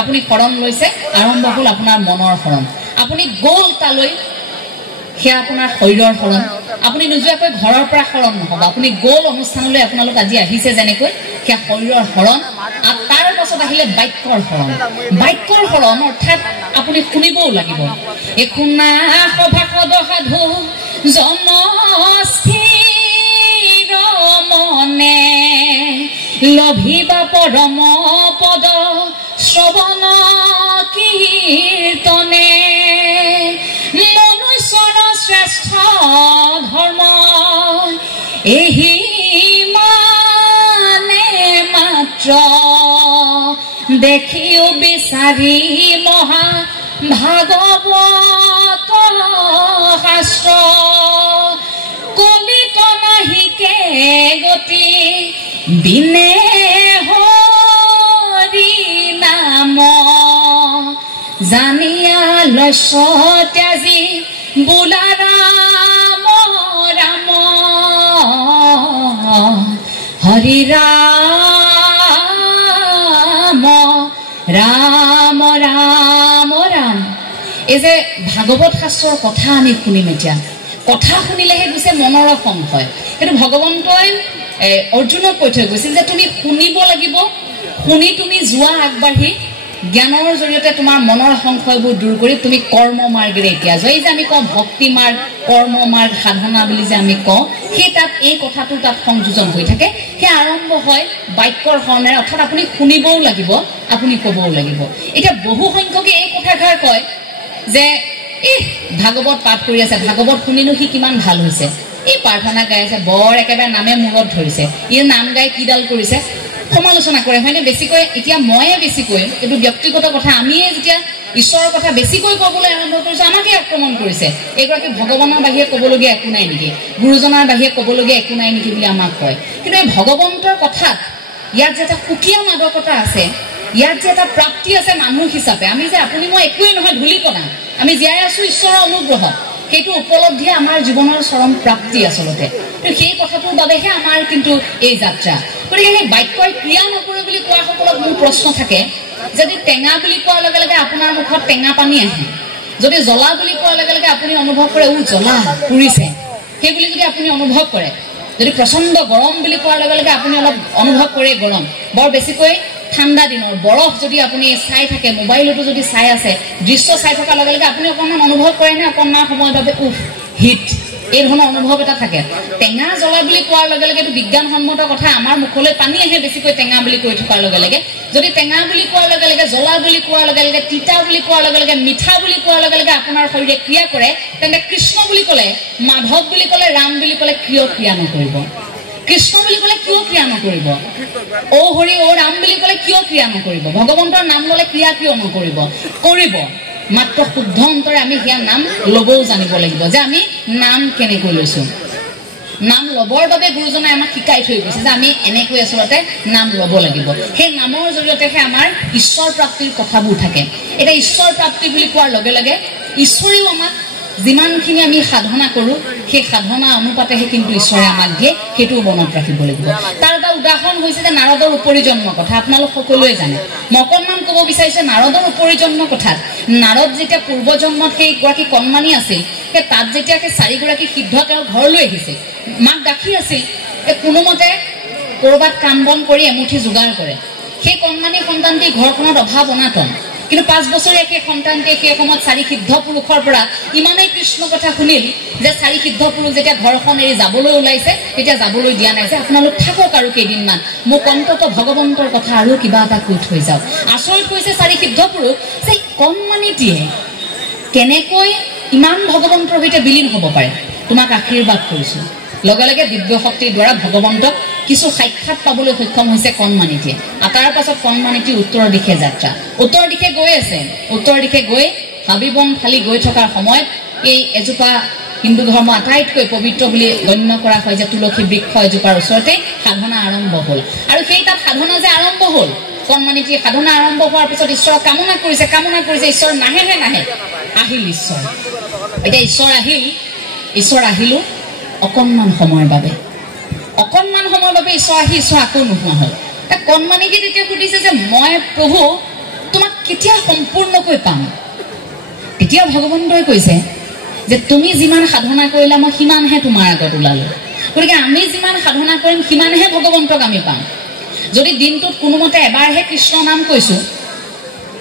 আপুনি শৰণ লৈছে, আৰম্ভ হ'ল আপোনাৰ মনৰ শৰণ। আপুনি গ'ল তালৈ, সেয়া আপোনাৰ শৰীৰৰ শৰণ। আপুনি নোযোৱাকৈ ঘৰৰ পৰা শৰণ নহ'ব, আপুনি গ'ল অনুষ্ঠানলৈ, আপোনালোক আজি আহিছে যেনেকৈ, সেয়া শৰীৰৰ শৰণ। আৰু তাৰ পাছত আহিলে বাক্যৰ শৰণ। বাক্যৰ শৰণ অৰ্থাৎ আপুনি শুনিবও লাগিব। শুনা সভাসদ সাধু জনস্থিৰ মনে, লভিবা পৰম পদ শ্ৰৱণ কীৰ্তনে, মনুষ্যৰ শ্ৰেষ্ঠ ধৰ্ম এহি মানে মাত্ৰ, দেখিও বিচাৰি মহা ভাগৱত শাস্ত্ৰ, কলিত নাহিকে গতি বিনে হৰি নাম, জানিয়া লস্য ত্যাজি বোলা ৰাম ৰাম, হৰি ৰাম ৰাম ৰাম ৰাম। এই যে ভাগৱত শাস্ত্ৰৰ কথা আমি শুনিম এতিয়া কথা শুনিলেহে গৈছে মনৰ সংশয় কিন্তু ভগৱন্তই অৰ্জুনক কৈ থৈ গৈছিল যে তুমি শুনিব লাগিব শুনি তুমি যোৱা আগবাঢ়ি জ্ঞানৰ জৰিয়তে তোমাৰ মনৰ সংশয়বোৰ দূৰ কৰি তুমি কৰ্ম মাৰ্গেৰে এতিয়া যোৱা এই যে আমি কওঁ ভক্তি মাৰ্গ কৰ্ম মাৰ্গ সাধনা বুলি যে আমি কওঁ সেই তাত এই কথাটো তাত সংযোজন হৈ থাকে সেই আৰম্ভ হয় বাক্যৰ ধৰণেৰে অৰ্থাৎ আপুনি শুনিবও লাগিব আপুনি ক'বও লাগিব এতিয়া বহু সংখ্যকে এই কথাষাৰ কয় যে ভাগৱত পাঠ কৰি আছে ভাগৱত শুনিনো সি কিমান ভাল হৈছে এই প্ৰাৰ্থনা গাই আছে বৰ একেবাৰে নামে মূৰত ধৰিছে ই নাম গাই কিডাল কৰিছে সমালোচনা কৰে হয়নে বেছিকৈ এতিয়া ময়ে বেছিকৈ কিন্তু ব্যক্তিগত কথা আমিয়ে যেতিয়া ঈশ্বৰৰ কথা বেছিকৈ ক'বলৈ আৰম্ভ কৰিছো আমাকে আক্ৰমণ কৰিছে এইগৰাকী ভগৱানৰ বাহিৰে ক'বলগীয়া একো নাই নেকি গুৰুজনাৰ বাহিৰে ক'বলগীয়া একো নাই নেকি বুলি আমাক কয় কিন্তু এই ভগৱন্তৰ কথাত ইয়াত যে এটা সুকীয়া মাদকতা আছে ইয়াত যে এটা প্ৰাপ্তি আছে মানুহ হিচাপে আমি যে আপুনি মই একোৱেই নহয় ধূলিকণা আমি জীয়াই আছো ঈশ্বৰৰ অনুগ্ৰহত সেইটো উপলব্ধিয়ে আমাৰ জীৱনৰ চৰম প্ৰাপ্তি আচলতে সেই কথাটোৰ বাবেহে আমাৰ কিন্তু এই যাত্ৰা গতিকে সেই বাক্যই ক্ৰিয়া নকৰে বুলি কোৱা সকলত মোৰ প্ৰশ্ন থাকে যদি টেঙা বুলি কোৱাৰ লগে লগে আপোনাৰ মুখত টেঙা পানী আহে যদি জ্বলা বুলি কোৱাৰ লগে লগে আপুনি অনুভৱ কৰে জ্বলা পুৰিছে সেই বুলি যদি আপুনি অনুভৱ কৰে যদি প্ৰচণ্ড গৰম বুলি কোৱাৰ লগে লগে আপুনি অলপ অনুভৱ কৰে গৰম বৰ বেছিকৈ ঠাণ্ডা দিনৰ বৰফ যদি আপুনি চাই থাকে মোবাইলতো যদি চাই আছে দৃশ্য চাই থকাৰ লগে লগে আপুনি অকণমান অনুভৱ কৰে নে অকণমান সময়ৰ বাবে হিট এই ধৰণৰ অনুভৱ এটা থাকে টেঙা জ্বলা বুলি কোৱাৰ লগে লগে এইটো বিজ্ঞানসন্মত কথা আমাৰ মুখলৈ পানী আহে বেছিকৈ টেঙা বুলি কৈ থকাৰ লগে লগে যদি টেঙা বুলি কোৱাৰ লগে লগে জ্বলা বুলি কোৱাৰ লগে লগে তিতা বুলি কোৱাৰ লগে লগে মিঠা বুলি কোৱাৰ লগে লগে আপোনাৰ শৰীৰে ক্ৰিয়া কৰে তেন্তে কৃষ্ণ বুলি ক'লে মাধৱ বুলি ক'লে ৰাম বুলি ক'লে কিয় ক্ৰিয়া নকৰিব কৃষ্ণ বুলি ক'লে কিয় ক্ৰিয়া নকৰিব ও হৰি ও ৰাম বুলি ক'লে কিয় ক্ৰিয়া নকৰিব ভগৱন্তৰ নাম ল'লে ক্ৰিয়া কিয় নকৰিব কৰিব মাত্ৰ শুদ্ধ অন্তৰে আমি সেয়া নাম ল'বও জানিব লাগিব যে আমি নাম কেনেকৈ লৈছো নাম ল'বৰ বাবে গুৰুজনাই আমাক শিকাই থৈ গৈছে যে আমি এনেকৈ আচলতে নাম ল'ব লাগিব সেই নামৰ জৰিয়তেহে আমাৰ ঈশ্বৰ প্ৰাপ্তিৰ কথাবোৰ থাকে এটা ঈশ্বৰ প্ৰাপ্তি বুলি কোৱাৰ লগে লগে ঈশ্বৰেও আমাক যিমানখিনি আমি সাধনা কৰোঁ সেই সাধনা অনুপাতেহে কিন্তু ঈশ্বৰে আমাক দিয়ে সেইটোও মনত ৰাখিব লাগিব তাৰ এটা উদাহৰণ হৈছে যে নাৰদৰ উপৰিজন্ম কথা আপোনালোক সকলোৱে জানে মই অকণমান ক'ব বিচাৰিছোঁ নাৰদৰ উপৰিজন্ম কথাত নাৰদ যেতিয়া পূৰ্বজন্মত সেই গৰাকী কণমানি আছিল সেই তাত যেতিয়া সেই চাৰিগৰাকী সিদ্ধ তেওঁৰ ঘৰলৈ আহিছিল মাক গাখীৰ আছিল কোনোমতে ক'ৰবাত কাম বন কৰি এমুঠি যোগাৰ কৰে সেই কণমানি সন্তানটি ঘৰখনত অভাৱ অনাটন কিন্তু 5 বছৰীয়া সেই সন্তানটিয়ে সেই সময়ত চাৰি সিদ্ধ পুৰুষৰ পৰা ইমানেই কৃষ্ণ কথা শুনিল যে চাৰি সিদ্ধ পুৰুষ যেতিয়া ঘৰখন এৰি যাবলৈ ওলাইছে তেতিয়া যাবলৈ দিয়া নাই যে আপোনালোক থাকক আৰু কেইদিনমান মোক অন্তত ভগৱন্তৰ কথা আৰু কিবা এটা কৈ থৈ যাওক আচৰিত হৈছে চাৰি সিদ্ধ পুৰুষ যে কণমানিটিয়ে কেনেকৈ ইমান ভগৱন্তৰ সৈতে বিলীন হ'ব পাৰে তোমাক আশীৰ্বাদ কৰিছোঁ লগে লগে দিব্য শক্তিৰ দ্বাৰা ভগৱন্তক কিছু সাক্ষাৎ পাবলৈ সক্ষম হৈছে কণমানিটিয়ে তাৰ পাছত কণমানিটি উত্তৰ দিশে যাত্ৰা উত্তৰ দিশে গৈ আছে উত্তৰ দিশে গৈ হাবিবন ফালি গৈ থকাৰ সময়ত এই এজোপা হিন্দু ধৰ্ম আটাইতকৈ পবিত্ৰ বুলি গণ্য কৰা হয় যে তুলসী বৃক্ষ এজোপাৰ ওচৰতে সাধনা আৰম্ভ হ'ল আৰু সেই তাত সাধনা যে আৰম্ভ হ'ল কণমানিটিয়ে সাধনা আৰম্ভ হোৱাৰ পিছত ঈশ্বৰক কামনা কৰিছে ঈশ্বৰ নাহে আহিল ঈশ্বৰ এতিয়া ঈশ্বৰ আহিলো অকণমান সময়ৰ বাবে ঈশ্বৰ আহি ঈশ্বৰ আকৌ নোহোৱা হ'ল কণমানিকে তেতিয়া সুধিছে যে মই প্ৰভু তোমাক কেতিয়া সম্পূৰ্ণকৈ পাম তেতিয়া ভগৱন্তই কৈছে যে তুমি যিমান সাধনা কৰিলা মই সিমানহে তোমাৰ আগত ওলালো গতিকে আমি যিমান সাধনা কৰিম সিমানহে ভগৱন্তক আমি পাম যদি দিনটোত কোনোমতে এবাৰহে কৃষ্ণ নাম কৈছোঁ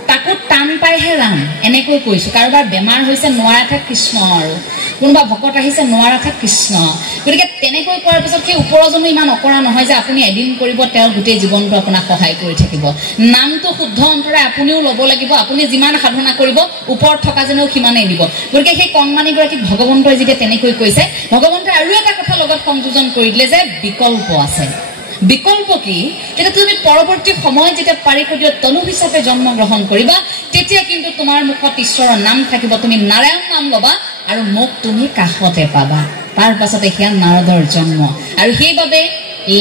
তাকো টান পাইহে ৰাম এনেকৈ কৈছোঁ কাৰোবাৰ বেমাৰ হৈছে নোৱাৰা থাক কৃষ্ণ আৰু কোনোবা ভকত আহিছে নোৱাৰা থাক কৃষ্ণ গতিকে তেনেকৈ কোৱাৰ পিছত সেই ওপৰজনো ইমান অকৰা নহয় যে আপুনি এদিন কৰিব তেওঁৰ গোটেই জীৱনটো আপোনাক সহায় কৰি থাকিব নামটো শুদ্ধ অন্তৰে আপুনিও ল'ব লাগিব আপুনি যিমান সাধনা কৰিব ওপৰত থকা যেনেও সিমানেই দিব গতিকে সেই কণমানিগৰাকীক ভগৱন্তই যেতিয়া তেনেকৈ কৈছে ভগৱন্তই আৰু এটা কথা লগত সংযোজন কৰি দিলে যে বিকল্প আছে বিকল্প কি যেতিয়া তুমি পৰৱৰ্তী সময়ত যেতিয়া পাৰিষদীয় তনু হিচাপে জন্মগ্ৰহণ কৰিবা তেতিয়া কিন্তু তোমাৰ মুখত ঈশ্বৰৰ নাম থাকিব তুমি নাৰায়ণ নাম ল'বা আৰু মোক তুমি কাষতে পাবা তাৰ পাছতে সেয়া নাৰদৰ জন্ম আৰু সেইবাবে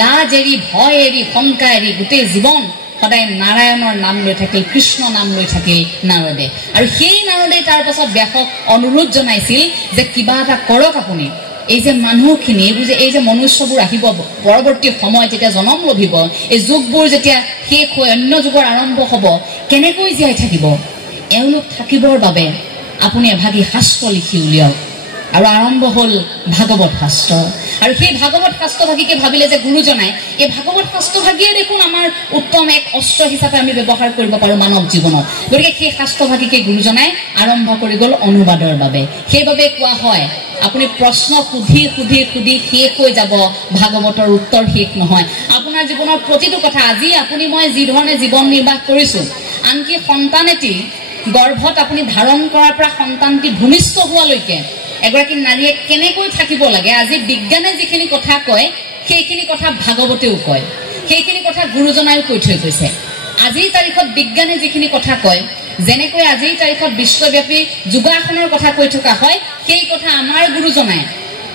লাজ এৰি ভয় এৰি শংকা এৰি গোটেই জীৱন সদায় নাৰায়ণৰ নাম লৈ থাকিল কৃষ্ণ নাম লৈ থাকিল নাৰদে আৰু সেই নাৰদে তাৰ পাছত ব্যাসক অনুৰোধ জনাইছিল যে কিবা এটা কৰক আপুনি এই যে মানুহখিনি এই যে মনুষ্যবোৰ আহিব পৰৱৰ্তী সময়ত যেতিয়া জন্ম লভিব এই যুগবোৰ যেতিয়া শেষ হৈ অন্য যুগৰ আৰম্ভ হ'ব কেনেকৈ জীয়াই থাকিব এওঁলোক থাকিবৰ বাবে আপুনি এভাগী শাস্ত্ৰ লিখি উলিয়াওক আৰু আৰম্ভ হ'ল ভাগৱত শাস্ত্ৰ আৰু সেই ভাগৱত শাস্ত্ৰভাগীকে ভাবিলে যে গুৰুজনাই এই ভাগৱত শাস্ত্ৰভাগীয়ে দেখোন আমাৰ উত্তম এক অস্ত্ৰ হিচাপে আমি ব্যৱহাৰ কৰিব পাৰোঁ মানৱ জীৱনত গতিকে সেই শাস্ত্ৰভাগীকে গুৰুজনাই আৰম্ভ কৰি গ'ল অনুবাদৰ বাবে সেইবাবে কোৱা হয় আপুনি প্ৰশ্ন সুধি সুধি সুধি শেষ হৈ যাব ভাগৱতৰ উত্তৰ শেষ নহয় আপোনাৰ জীৱনৰ প্ৰতিটো কথা আজি আপুনি মই যি ধৰণে জীৱন নিৰ্বাহ কৰিছোঁ আনকি সন্তানেটি গৰ্ভত আপুনি ধাৰণ কৰাৰ পৰা সন্তানটি ভূমিষ্ঠ হোৱালৈকে এগৰাকী নাৰীয়ে কেনেকৈ থাকিব লাগে আজি বিজ্ঞানে যিখিনি কথা কয় সেইখিনি কথা ভাগৱতেও কয় সেইখিনি কথা গুৰুজনায়ো কৈ থৈ গৈছে আজিৰ তাৰিখত বিজ্ঞানে যিখিনি কথা কয় যেনেকৈ আজিৰ তাৰিখত বিশ্বব্যাপী যোগাসনৰ কথা কৈ থকা হয় সেই কথা আমাৰ গুৰুজনাই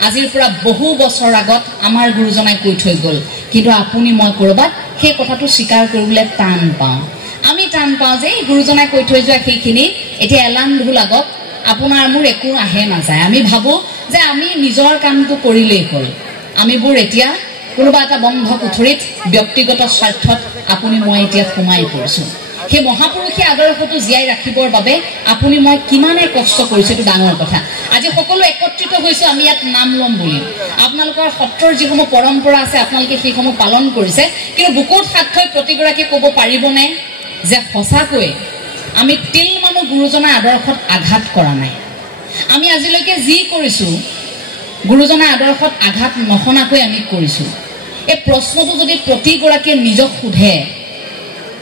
আজিৰ পৰা বহু বছৰ আগত আমাৰ গুৰুজনাই কৈ থৈ গ'ল কিন্তু আপুনি মই কৰবাত সেই কথাটো স্বীকাৰ কৰিবলৈ টান পাওঁ আমি টান পাওঁ যে গুৰুজনাই কৈ থৈ যোৱা সেইখিনি এতিয়া এলান ঢোল আগত আপোনাৰ মোৰ একো আহে নাযায় আমি ভাবোঁ যে আমি নিজৰ কামটো কৰিলেই হ'ল আমিবোৰ এতিয়া কোনোবা এটা বন্ধ কোঠৰীত ব্যক্তিগত স্বাৰ্থত আপুনি মই এতিয়া সোমাই পৰিছোঁ সেই মহাপুৰুষীয় আদৰ্শটো জীয়াই ৰাখিবৰ বাবে আপুনি মই কিমানে কষ্ট কৰিছোঁ এইটো ডাঙৰ কথা আজি সকলো একত্ৰিত হৈছোঁ আমি ইয়াত নাম ল'ম বুলি আপোনালোকৰ সত্ৰৰ যিসমূহ পৰম্পৰা আছে আপোনালোকে সেইসমূহ পালন কৰিছে কিন্তু বুকুত হাত থৈ প্ৰতিগৰাকীয়ে ক'ব পাৰিবনে যে সঁচাকৈ আমি তিল মানুহ গুৰুজনাৰ আদৰ্শত আঘাত কৰা নাই আমি আজিলৈকে যি কৰিছোঁ গুৰুজনাৰ আদৰ্শত আঘাত নহনাকৈ আমি কৰিছোঁ এই প্ৰশ্নটো যদি প্ৰতিগৰাকীয়ে নিজক সোধে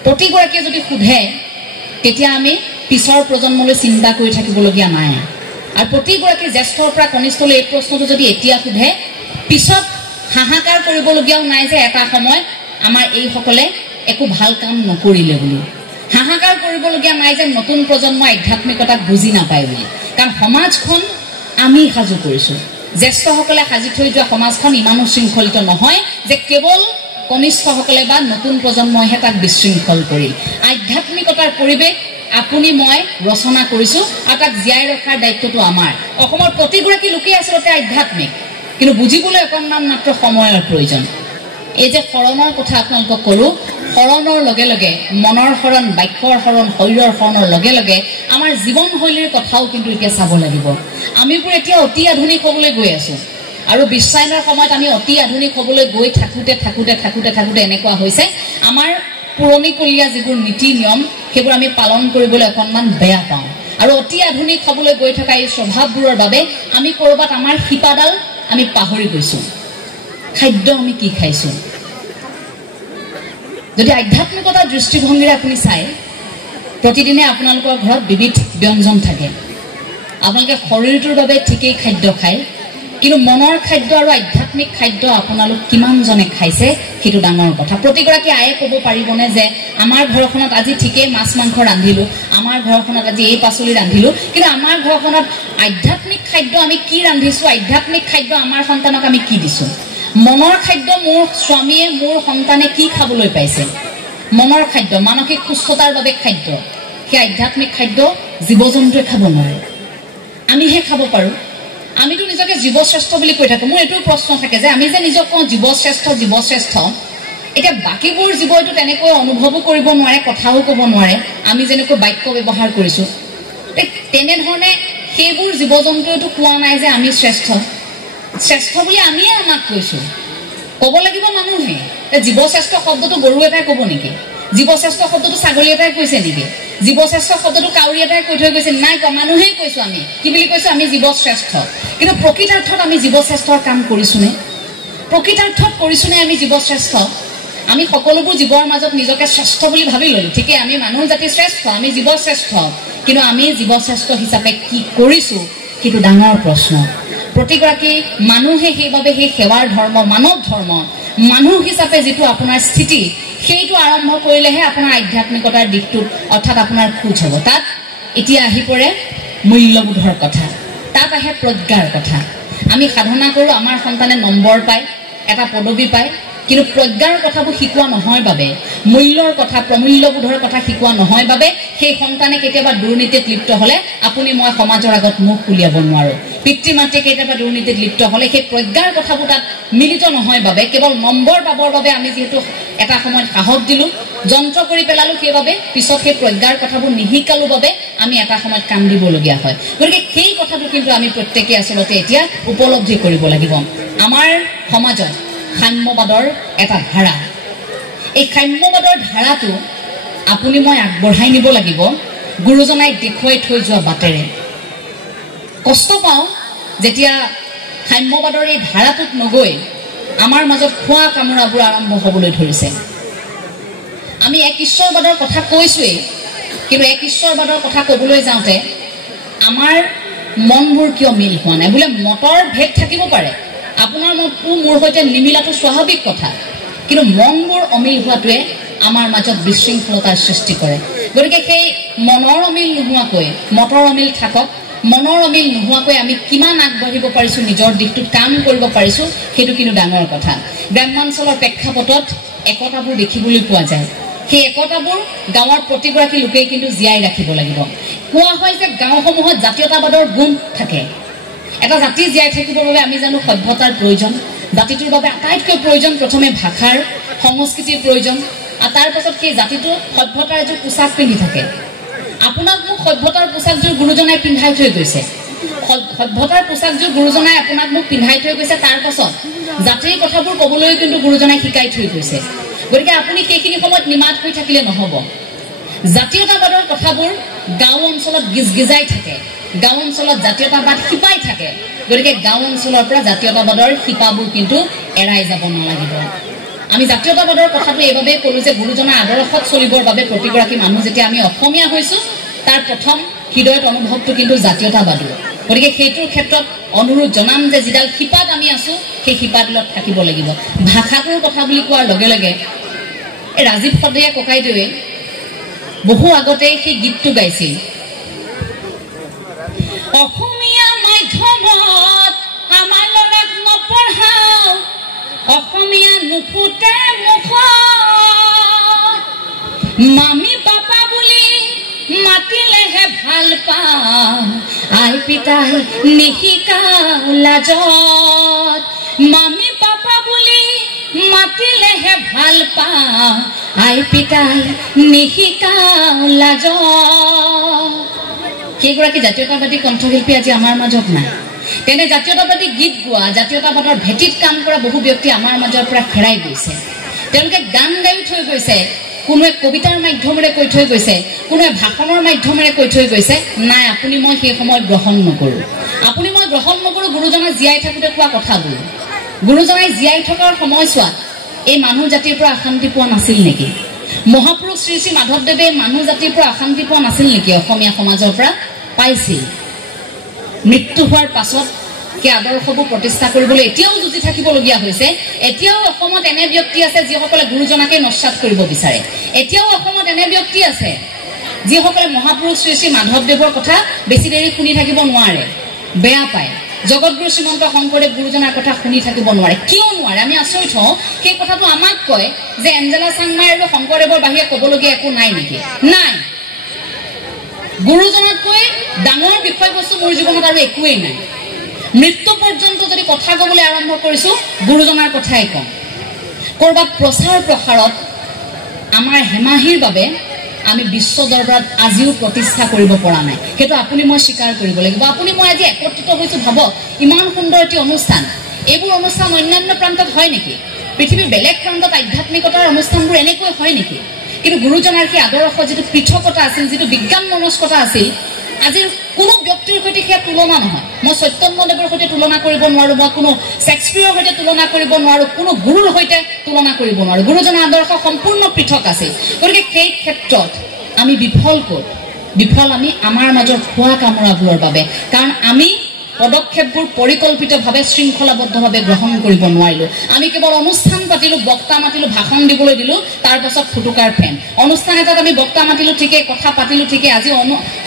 প্ৰতিগৰাকীয়ে যদি সোধে তেতিয়া আমি পিছৰ প্ৰজন্মলৈ চিন্তা কৰি থাকিবলগীয়া নাই আৰু প্ৰতিগৰাকী জ্যেষ্ঠৰ পৰা কনিষ্ঠলৈ এই প্ৰশ্নটো যদি এতিয়া সোধে পিছত হাহাকাৰ কৰিবলগীয়াও নাই যে এটা সময়ত আমাৰ এইসকলে একো ভাল কাম নকৰিলে বুলি হাহাকাৰ কৰিবলগীয়া নাই যে নতুন প্ৰজন্ম আধ্যাত্মিকতাক বুজি নাপায় বুলি কাৰণ সমাজখন আমি সাজু কৰিছোঁ জ্যেষ্ঠসকলে সাজি থৈ যোৱা সমাজখন ইমানো শৃংখলিত নহয় যে কেৱল কনিষ্ঠসকলে বা নতুন প্ৰজন্মইহে তাক বিশৃংখল কৰিল আধ্যাত্মিকতাৰ পৰিৱেশ আপুনি মই ৰচনা কৰিছোঁ আৰু তাক জীয়াই ৰখাৰ দায়িত্বটো আমাৰ অসমৰ প্ৰতিগৰাকী লোকেই আচলতে আধ্যাত্মিক কিন্তু বুজিবলৈ অকণমান মাত্ৰ সময়ৰ প্ৰয়োজন এই যে শৰণৰ কথা আপোনালোকক ক'লো শৰণৰ লগে লগে মনৰ শৰণ বাক্যৰ শৰণ শৰীৰৰ শৰণৰ লগে লগে আমাৰ জীৱনশৈলীৰ কথাও কিন্তু এতিয়া চাব লাগিব আমিবোৰ এতিয়া অতি আধুনিক হ'বলৈ গৈ আছোঁ আৰু বিশ্বায়নৰ সময়ত আমি অতি আধুনিক হ'বলৈ গৈ থাকোঁতে এনেকুৱা হৈছে আমাৰ পুৰণিকলীয়া যিবোৰ নীতি নিয়ম সেইবোৰ আমি পালন কৰিবলৈ অকণমান বেয়া পাওঁ আৰু অতি আধুনিক হ'বলৈ গৈ থকা এই স্বভাৱবোৰৰ বাবে আমি ক'ৰবাত আমাৰ শিপাডাল আমি পাহৰি গৈছোঁ খাদ্য আমি কি খাইছোঁ যদি আধ্যাত্মিকতাৰ দৃষ্টিভংগীৰে আপুনি চায় প্ৰতিদিনে আপোনালোকৰ ঘৰত বিবিধ ব্যঞ্জন থাকে আপোনালোকে শৰীৰটোৰ বাবে ঠিকেই খাদ্য খায় কিন্তু মনৰ খাদ্য আৰু আধ্যাত্মিক খাদ্য আপোনালোক কিমানজনে খাইছে সেইটো ডাঙৰ কথা প্ৰতিগৰাকী আয়ে ক'ব পাৰিবনে যে আমাৰ ঘৰখনত আজি ঠিকেই মাছ মাংস ৰান্ধিলোঁ আমাৰ ঘৰখনত আজি এই পাচলি ৰান্ধিলোঁ কিন্তু আমাৰ ঘৰখনত আধ্যাত্মিক খাদ্য আমি কি ৰান্ধিছোঁ আধ্যাত্মিক খাদ্য আমাৰ সন্তানক আমি কি দিছোঁ মনৰ খাদ্য মোৰ স্বামীয়ে মোৰ সন্তানে কি খাবলৈ পাইছে মনৰ খাদ্য মানসিক সুস্থতাৰ বাবে খাদ্য সেই আধ্যাত্মিক খাদ্য জীৱ জন্তুৱে খাব নোৱাৰে আমিহে খাব পাৰোঁ আমিতো নিজকে জীৱশ্ৰেষ্ঠ বুলি কৈ থাকোঁ মোৰ এইটো প্ৰশ্ন থাকে যে আমি যে নিজক কওঁ জীৱশ্ৰেষ্ঠ এতিয়া বাকীবোৰ জীৱইতো তেনেকৈ অনুভৱো কৰিব নোৱাৰে কথাও ক'ব নোৱাৰে আমি যেনেকৈ বাক্য ব্যৱহাৰ কৰিছোঁ তেনেধৰণে সেইবোৰ জীৱ জন্তুৱেতো কোৱা নাই যে আমি শ্ৰেষ্ঠ বুলি আমিয়ে আমাক কৈছোঁ ক'ব লাগিব মানুহে জীৱশ্ৰেষ্ঠ শব্দটো গৰু এটাই ক'ব নেকি জীৱশ্ৰেষ্ঠ শব্দটো ছাগলী এটাই কৈছে নেকি জীৱশ্ৰেষ্ঠ শব্দটো কাউৰী এটাই কৈ থৈ গৈছে নাই কোৱা মানুহেই কৈছোঁ আমি কি বুলি কৈছোঁ আমি জীৱশ্ৰেষ্ঠ কিন্তু প্ৰকৃতাৰ্থত আমি জীৱশ্ৰেষ্ঠৰ কাম কৰিছোঁনে প্ৰকৃতাৰ্থত কৰিছোঁনে আমি জীৱশ্ৰেষ্ঠ আমি সকলোবোৰ জীৱৰ মাজত নিজকে শ্ৰেষ্ঠ বুলি ভাবি ল'লোঁ ঠিকেই আমি মানুহ জাতি শ্ৰেষ্ঠ আমি জীৱশ্ৰেষ্ঠ কিন্তু আমি জীৱশ্ৰেষ্ঠ হিচাপে কি কৰিছোঁ সেইটো ডাঙৰ প্ৰশ্ন প্ৰতিগৰাকী মানুহে সেইবাবে সেই সেৱাৰ ধৰ্ম মানৱ ধৰ্ম মানুহ হিচাপে যিটো আপোনাৰ স্থিতি সেইটো আৰম্ভ কৰিলেহে আপোনাৰ আধ্যাত্মিকতাৰ দিশটোত অৰ্থাৎ আপোনাৰ খোজ হ'ব তাত এতিয়া আহি পৰে মূল্যবোধৰ কথা তাত আহে প্ৰজ্ঞাৰ কথা আমি সাধনা কৰোঁ আমাৰ সন্তানে নম্বৰ পায় এটা পদবী পায় কিন্তু প্ৰজ্ঞাৰ কথাবোৰ শিকোৱা নহয় বাবে মূল্যৰ কথা প্ৰমূল্যবোধৰ কথা শিকোৱা নহয় বাবে সেই সন্তানে কেতিয়াবা দুৰ্নীতিত লিপ্ত হ'লে আপুনি মই সমাজৰ আগত মুখ উলিয়াব নোৱাৰোঁ পিতৃ মাতৃ কেতিয়াবা দুৰ্নীতিত লিপ্ত হলে সেই প্ৰজ্ঞাৰ কথাবোৰ তাত মিলিত নহয় বাবে কেৱল নম্বৰ পাবৰ বাবে আমি যেহেতু এটা সময়ত সাহস দিলো যন্ত্ৰ কৰি পেলালো সেইবাবে পিছত সেই প্ৰজ্ঞাৰ কথাবোৰ নিহিকালো বাবে আমি এটা সময়ত কাম দিবলগীয়া হয় গতিকে সেই কথাটো কিন্তু আমি প্ৰত্যেকই আচলতে এতিয়া উপলব্ধি কৰিব লাগিব আমাৰ সমাজত সাম্যবাদৰ এটা ধাৰা এই সাম্যবাদৰ ধাৰাটো আপুনি মই আগবঢ়াই নিব লাগিব গুৰুজনাই দেখুৱাই থৈ যোৱা বাটেৰে কষ্ট পাওঁ যেতিয়া সাম্যবাদৰ এই ধাৰাটোত নগৈ আমাৰ মাজত খোৱা কামোৰাবোৰ আৰম্ভ হ'বলৈ ধৰিছে আমি এক ঈশ্বৰবাদৰ কথা কৈছোৱেই কিন্তু এক ঈশ্বৰবাদৰ কথা ক'বলৈ যাওঁতে আমাৰ মনবোৰ কিয় মিল হোৱা নাই বোলে মতৰ ভেদ থাকিব পাৰে আপোনাৰ মতটো মোৰ সৈতে নিমিলাটো স্বাভাৱিক কথা কিন্তু মনবোৰ অমিল হোৱাটোৱে আমাৰ মাজত বিশৃংখলতাৰ সৃষ্টি কৰে গতিকে সেই মনৰ অমিল নোহোৱাকৈ মতৰ অমিল থাকক মনৰ অমিল নোহোৱাকৈ আমি কিমান আগবাঢ়িব পাৰিছোঁ নিজৰ দিশটোত কাম কৰিব পাৰিছোঁ সেইটো কিন্তু ডাঙৰ কথা গ্ৰামাঞ্চলৰ প্ৰেক্ষাপটত একতাবোৰ দেখিবলৈ পোৱা যায় সেই একতাবোৰ গাঁৱৰ প্ৰতিগৰাকী লোকেই কিন্তু জীয়াই ৰাখিব লাগিব কোৱা হয় যে গাঁওসমূহত জাতীয়তাবাদৰ গুণ থাকে এটা জাতি জীয়াই থাকিবৰ বাবে আমি জানো সভ্যতাৰ প্ৰয়োজন জাতিটোৰ বাবে আটাইতকৈ প্ৰয়োজন প্ৰথমে ভাষাৰ সংস্কৃতিৰ প্ৰয়োজন আৰু তাৰ পাছত সেই জাতিটো সভ্যতাৰ এযোৰ পোছাক পিন্ধি থাকে আপোনাক মোক সভ্যতাৰ পোছাকযোৰ গুৰুজনাই পিন্ধাই থৈ গৈছে সভ্যতাৰ পোছাকযোৰ গুৰুজনাই আপোনাক মোক পিন্ধাই থৈ গৈছে তাৰ পাছত জাতিৰ কথাবোৰ ক'বলৈ কিন্তু গুৰুজনাই শিকাই থৈ গৈছে গতিকে আপুনি সেইখিনি সময়ত নিমাত হৈ থাকিলে নহ'ব জাতীয়তাবাদৰ কথাবোৰ গাঁও অঞ্চলত গিজগিজাই থাকে গাঁও অঞ্চলত জাতীয়তাবাদ শিপাই থাকে গতিকে গাঁও অঞ্চলৰ পৰা জাতীয়তাবাদৰ শিপাবোৰ কিন্তু এৰাই যাব নালাগিব আমি জাতীয়তাবাদৰ কথাটো এইভাবে কৰো যে গুৰুজনাৰ আদৰ্শত চলিবৰ বাবে প্ৰতিগৰাকী মানুহ যেতিয়া আমি অসমীয়া হৈছো তাৰ প্ৰথম হৃদয়ত অনুভৱটো কিন্তু জাতীয়তাবাদৰ গতিকে সেইটোৰ ক্ষেত্ৰত অনুৰোধ জনাম যে যিডাল শিপাত আমি আছো সেই শিপাডালত থাকিব লাগিব ভাষাটোৰ কথা বুলি কোৱাৰ লগে লগে এই ৰাজীৱ সদে ককাইদেৱে বহু আগতে সেই গীতটো গাইছিল অসমীয়া মাধ্যমত আমাৰ ল'ৰাক নপঢ়াও অসমীয়া নুফুটে মুখত মামী পাপা বুলি মাতিলেহে ভাল পাওঁ আই পিতাই নিশিকাও লাজত মামী পাপা বুলি মাতিলেহে ভাল পাওঁ আই পিতাই নিশিকাও লাজত সেইগৰাকী জাতীয়তাবাদী কণ্ঠশিল্পী আজি আমাৰ মাজত নাই তেনে জাতীয়তাবাদী গীত গোৱা জাতীয়তাবাদৰ ভেটিত কাম কৰা বহু ব্যক্তি আমাৰ মাজৰ পৰা হেৰাই গৈছে তেওঁলোকে গান গাই থৈ গৈছে কোনোৱে কবিতাৰ মাধ্যমেৰে কৈ থৈ গৈছে কোনোৱে ভাষণৰ মাধ্যমেৰে কৈ থৈ গৈছে নাই আপুনি মই সেই সময়ত গ্ৰহণ নকৰোঁ আপুনি মই গ্ৰহণ নকৰোঁ গুৰুজনাই জীয়াই থাকোঁতে কোৱা কথাবোৰ গুৰুজনাই জীয়াই থকাৰ সময়ছোৱাত এই মানুহ জাতিৰ পৰা অশান্তি পোৱা নাছিল নেকি মহাপুৰুষ শ্ৰী শ্ৰী মাধৱদেৱে মানুহ জাতিৰ পৰা অশান্তি পোৱা নাছিল নেকি অসমীয়া সমাজৰ পৰা পাইছিল মৃত্যু হোৱাৰ পাছত সেই আদৰ্শবোৰ প্ৰতিষ্ঠা কৰিবলৈ এতিয়াও যুঁজি থাকিবলগীয়া হৈছে এতিয়াও অসমত এনে ব্যক্তি আছে যিসকলে গুৰুজনাকে নস্যাৎ কৰিব বিচাৰে এতিয়াও অসমত এনে ব্যক্তি আছে যিসকলে মহাপুৰুষ শ্ৰী শ্ৰী মাধৱদেৱৰ কথা বেছি দেৰি শুনি থাকিব নোৱাৰে বেয়া পায় জগতগুৰু শ্ৰীমন্ত শংকৰদেৱ গুৰুজনাৰ কথা শুনি থাকিব নোৱাৰে কিয় নোৱাৰে আমি আচৰিত হওঁ সেই কথাটো আমাক কয় যে এঞ্জেলা চাংমাই আৰু শংকৰদেৱৰ বাহিৰে ক'বলগীয়া একো নাই নেকি নাই গুৰুজনাতকৈ ডাঙৰ বিষয়বস্তু মোৰ জীৱনত আৰু একোৱেই নাই মৃত্যু পৰ্যন্ত যদি কথা ক'বলৈ আৰম্ভ কৰিছো গুৰুজনাৰ কথাই কওঁ কৰবাত প্ৰচাৰ প্ৰসাৰত আমাৰ হেমাহিৰ বাবে আমি বিশ্ব দৰবাৰত আজিও প্ৰতিষ্ঠা কৰিব পৰা নাই সেইটো আপুনি মই স্বীকাৰ কৰিব লাগিব আপুনি মই আজি একত্ৰিত হৈছো ভাবক ইমান সুন্দৰ এটি অনুষ্ঠান এইবোৰ অনুষ্ঠান অন্যান্য প্ৰান্তত হয় নেকি পৃথিৱীৰ বেলেগ প্ৰান্তত আধ্যাত্মিকতাৰ অনুষ্ঠানবোৰ এনেকৈ হয় নেকি কিন্তু গুৰুজনাৰ সেই আদৰ্শ যিটো পৃথকতা আছিল যিটো বিজ্ঞান মনস্কতা আছিল আজিৰ কোনো ব্যক্তিৰ সৈতে সেয়া তুলনা নহয় মই সত্যেন্দ্ৰদেৱৰ সৈতে তুলনা কৰিব নোৱাৰো মই কোনো শেক্সপিয়াৰৰ সৈতে তুলনা কৰিব নোৱাৰো কোনো গুৰুৰ সৈতে তুলনা কৰিব নোৱাৰো গুৰুজনাৰ আদৰ্শ সম্পূৰ্ণ পৃথক আছিল গতিকে সেই ক্ষেত্ৰত আমি বিফল আমি আমাৰ মাজৰ খোৱা কামোৰাবোৰৰ বাবে কাৰণ আমি পদক্ষেপবোৰ পৰিকল্পিতভাৱে শৃংখলাবদ্ধভাৱে গ্ৰহণ কৰিব নোৱাৰিলো আমি কেৱল অনুষ্ঠান পাতিলো বক্তা মাতিলো ভাষণ দিবলৈ দিলো তাৰ পাছত ফুটুকাৰ ফেন অনুষ্ঠান এটাত আমি বক্তা মাতিলো ঠিকেই কথা পাতিলো ঠিকেই আজি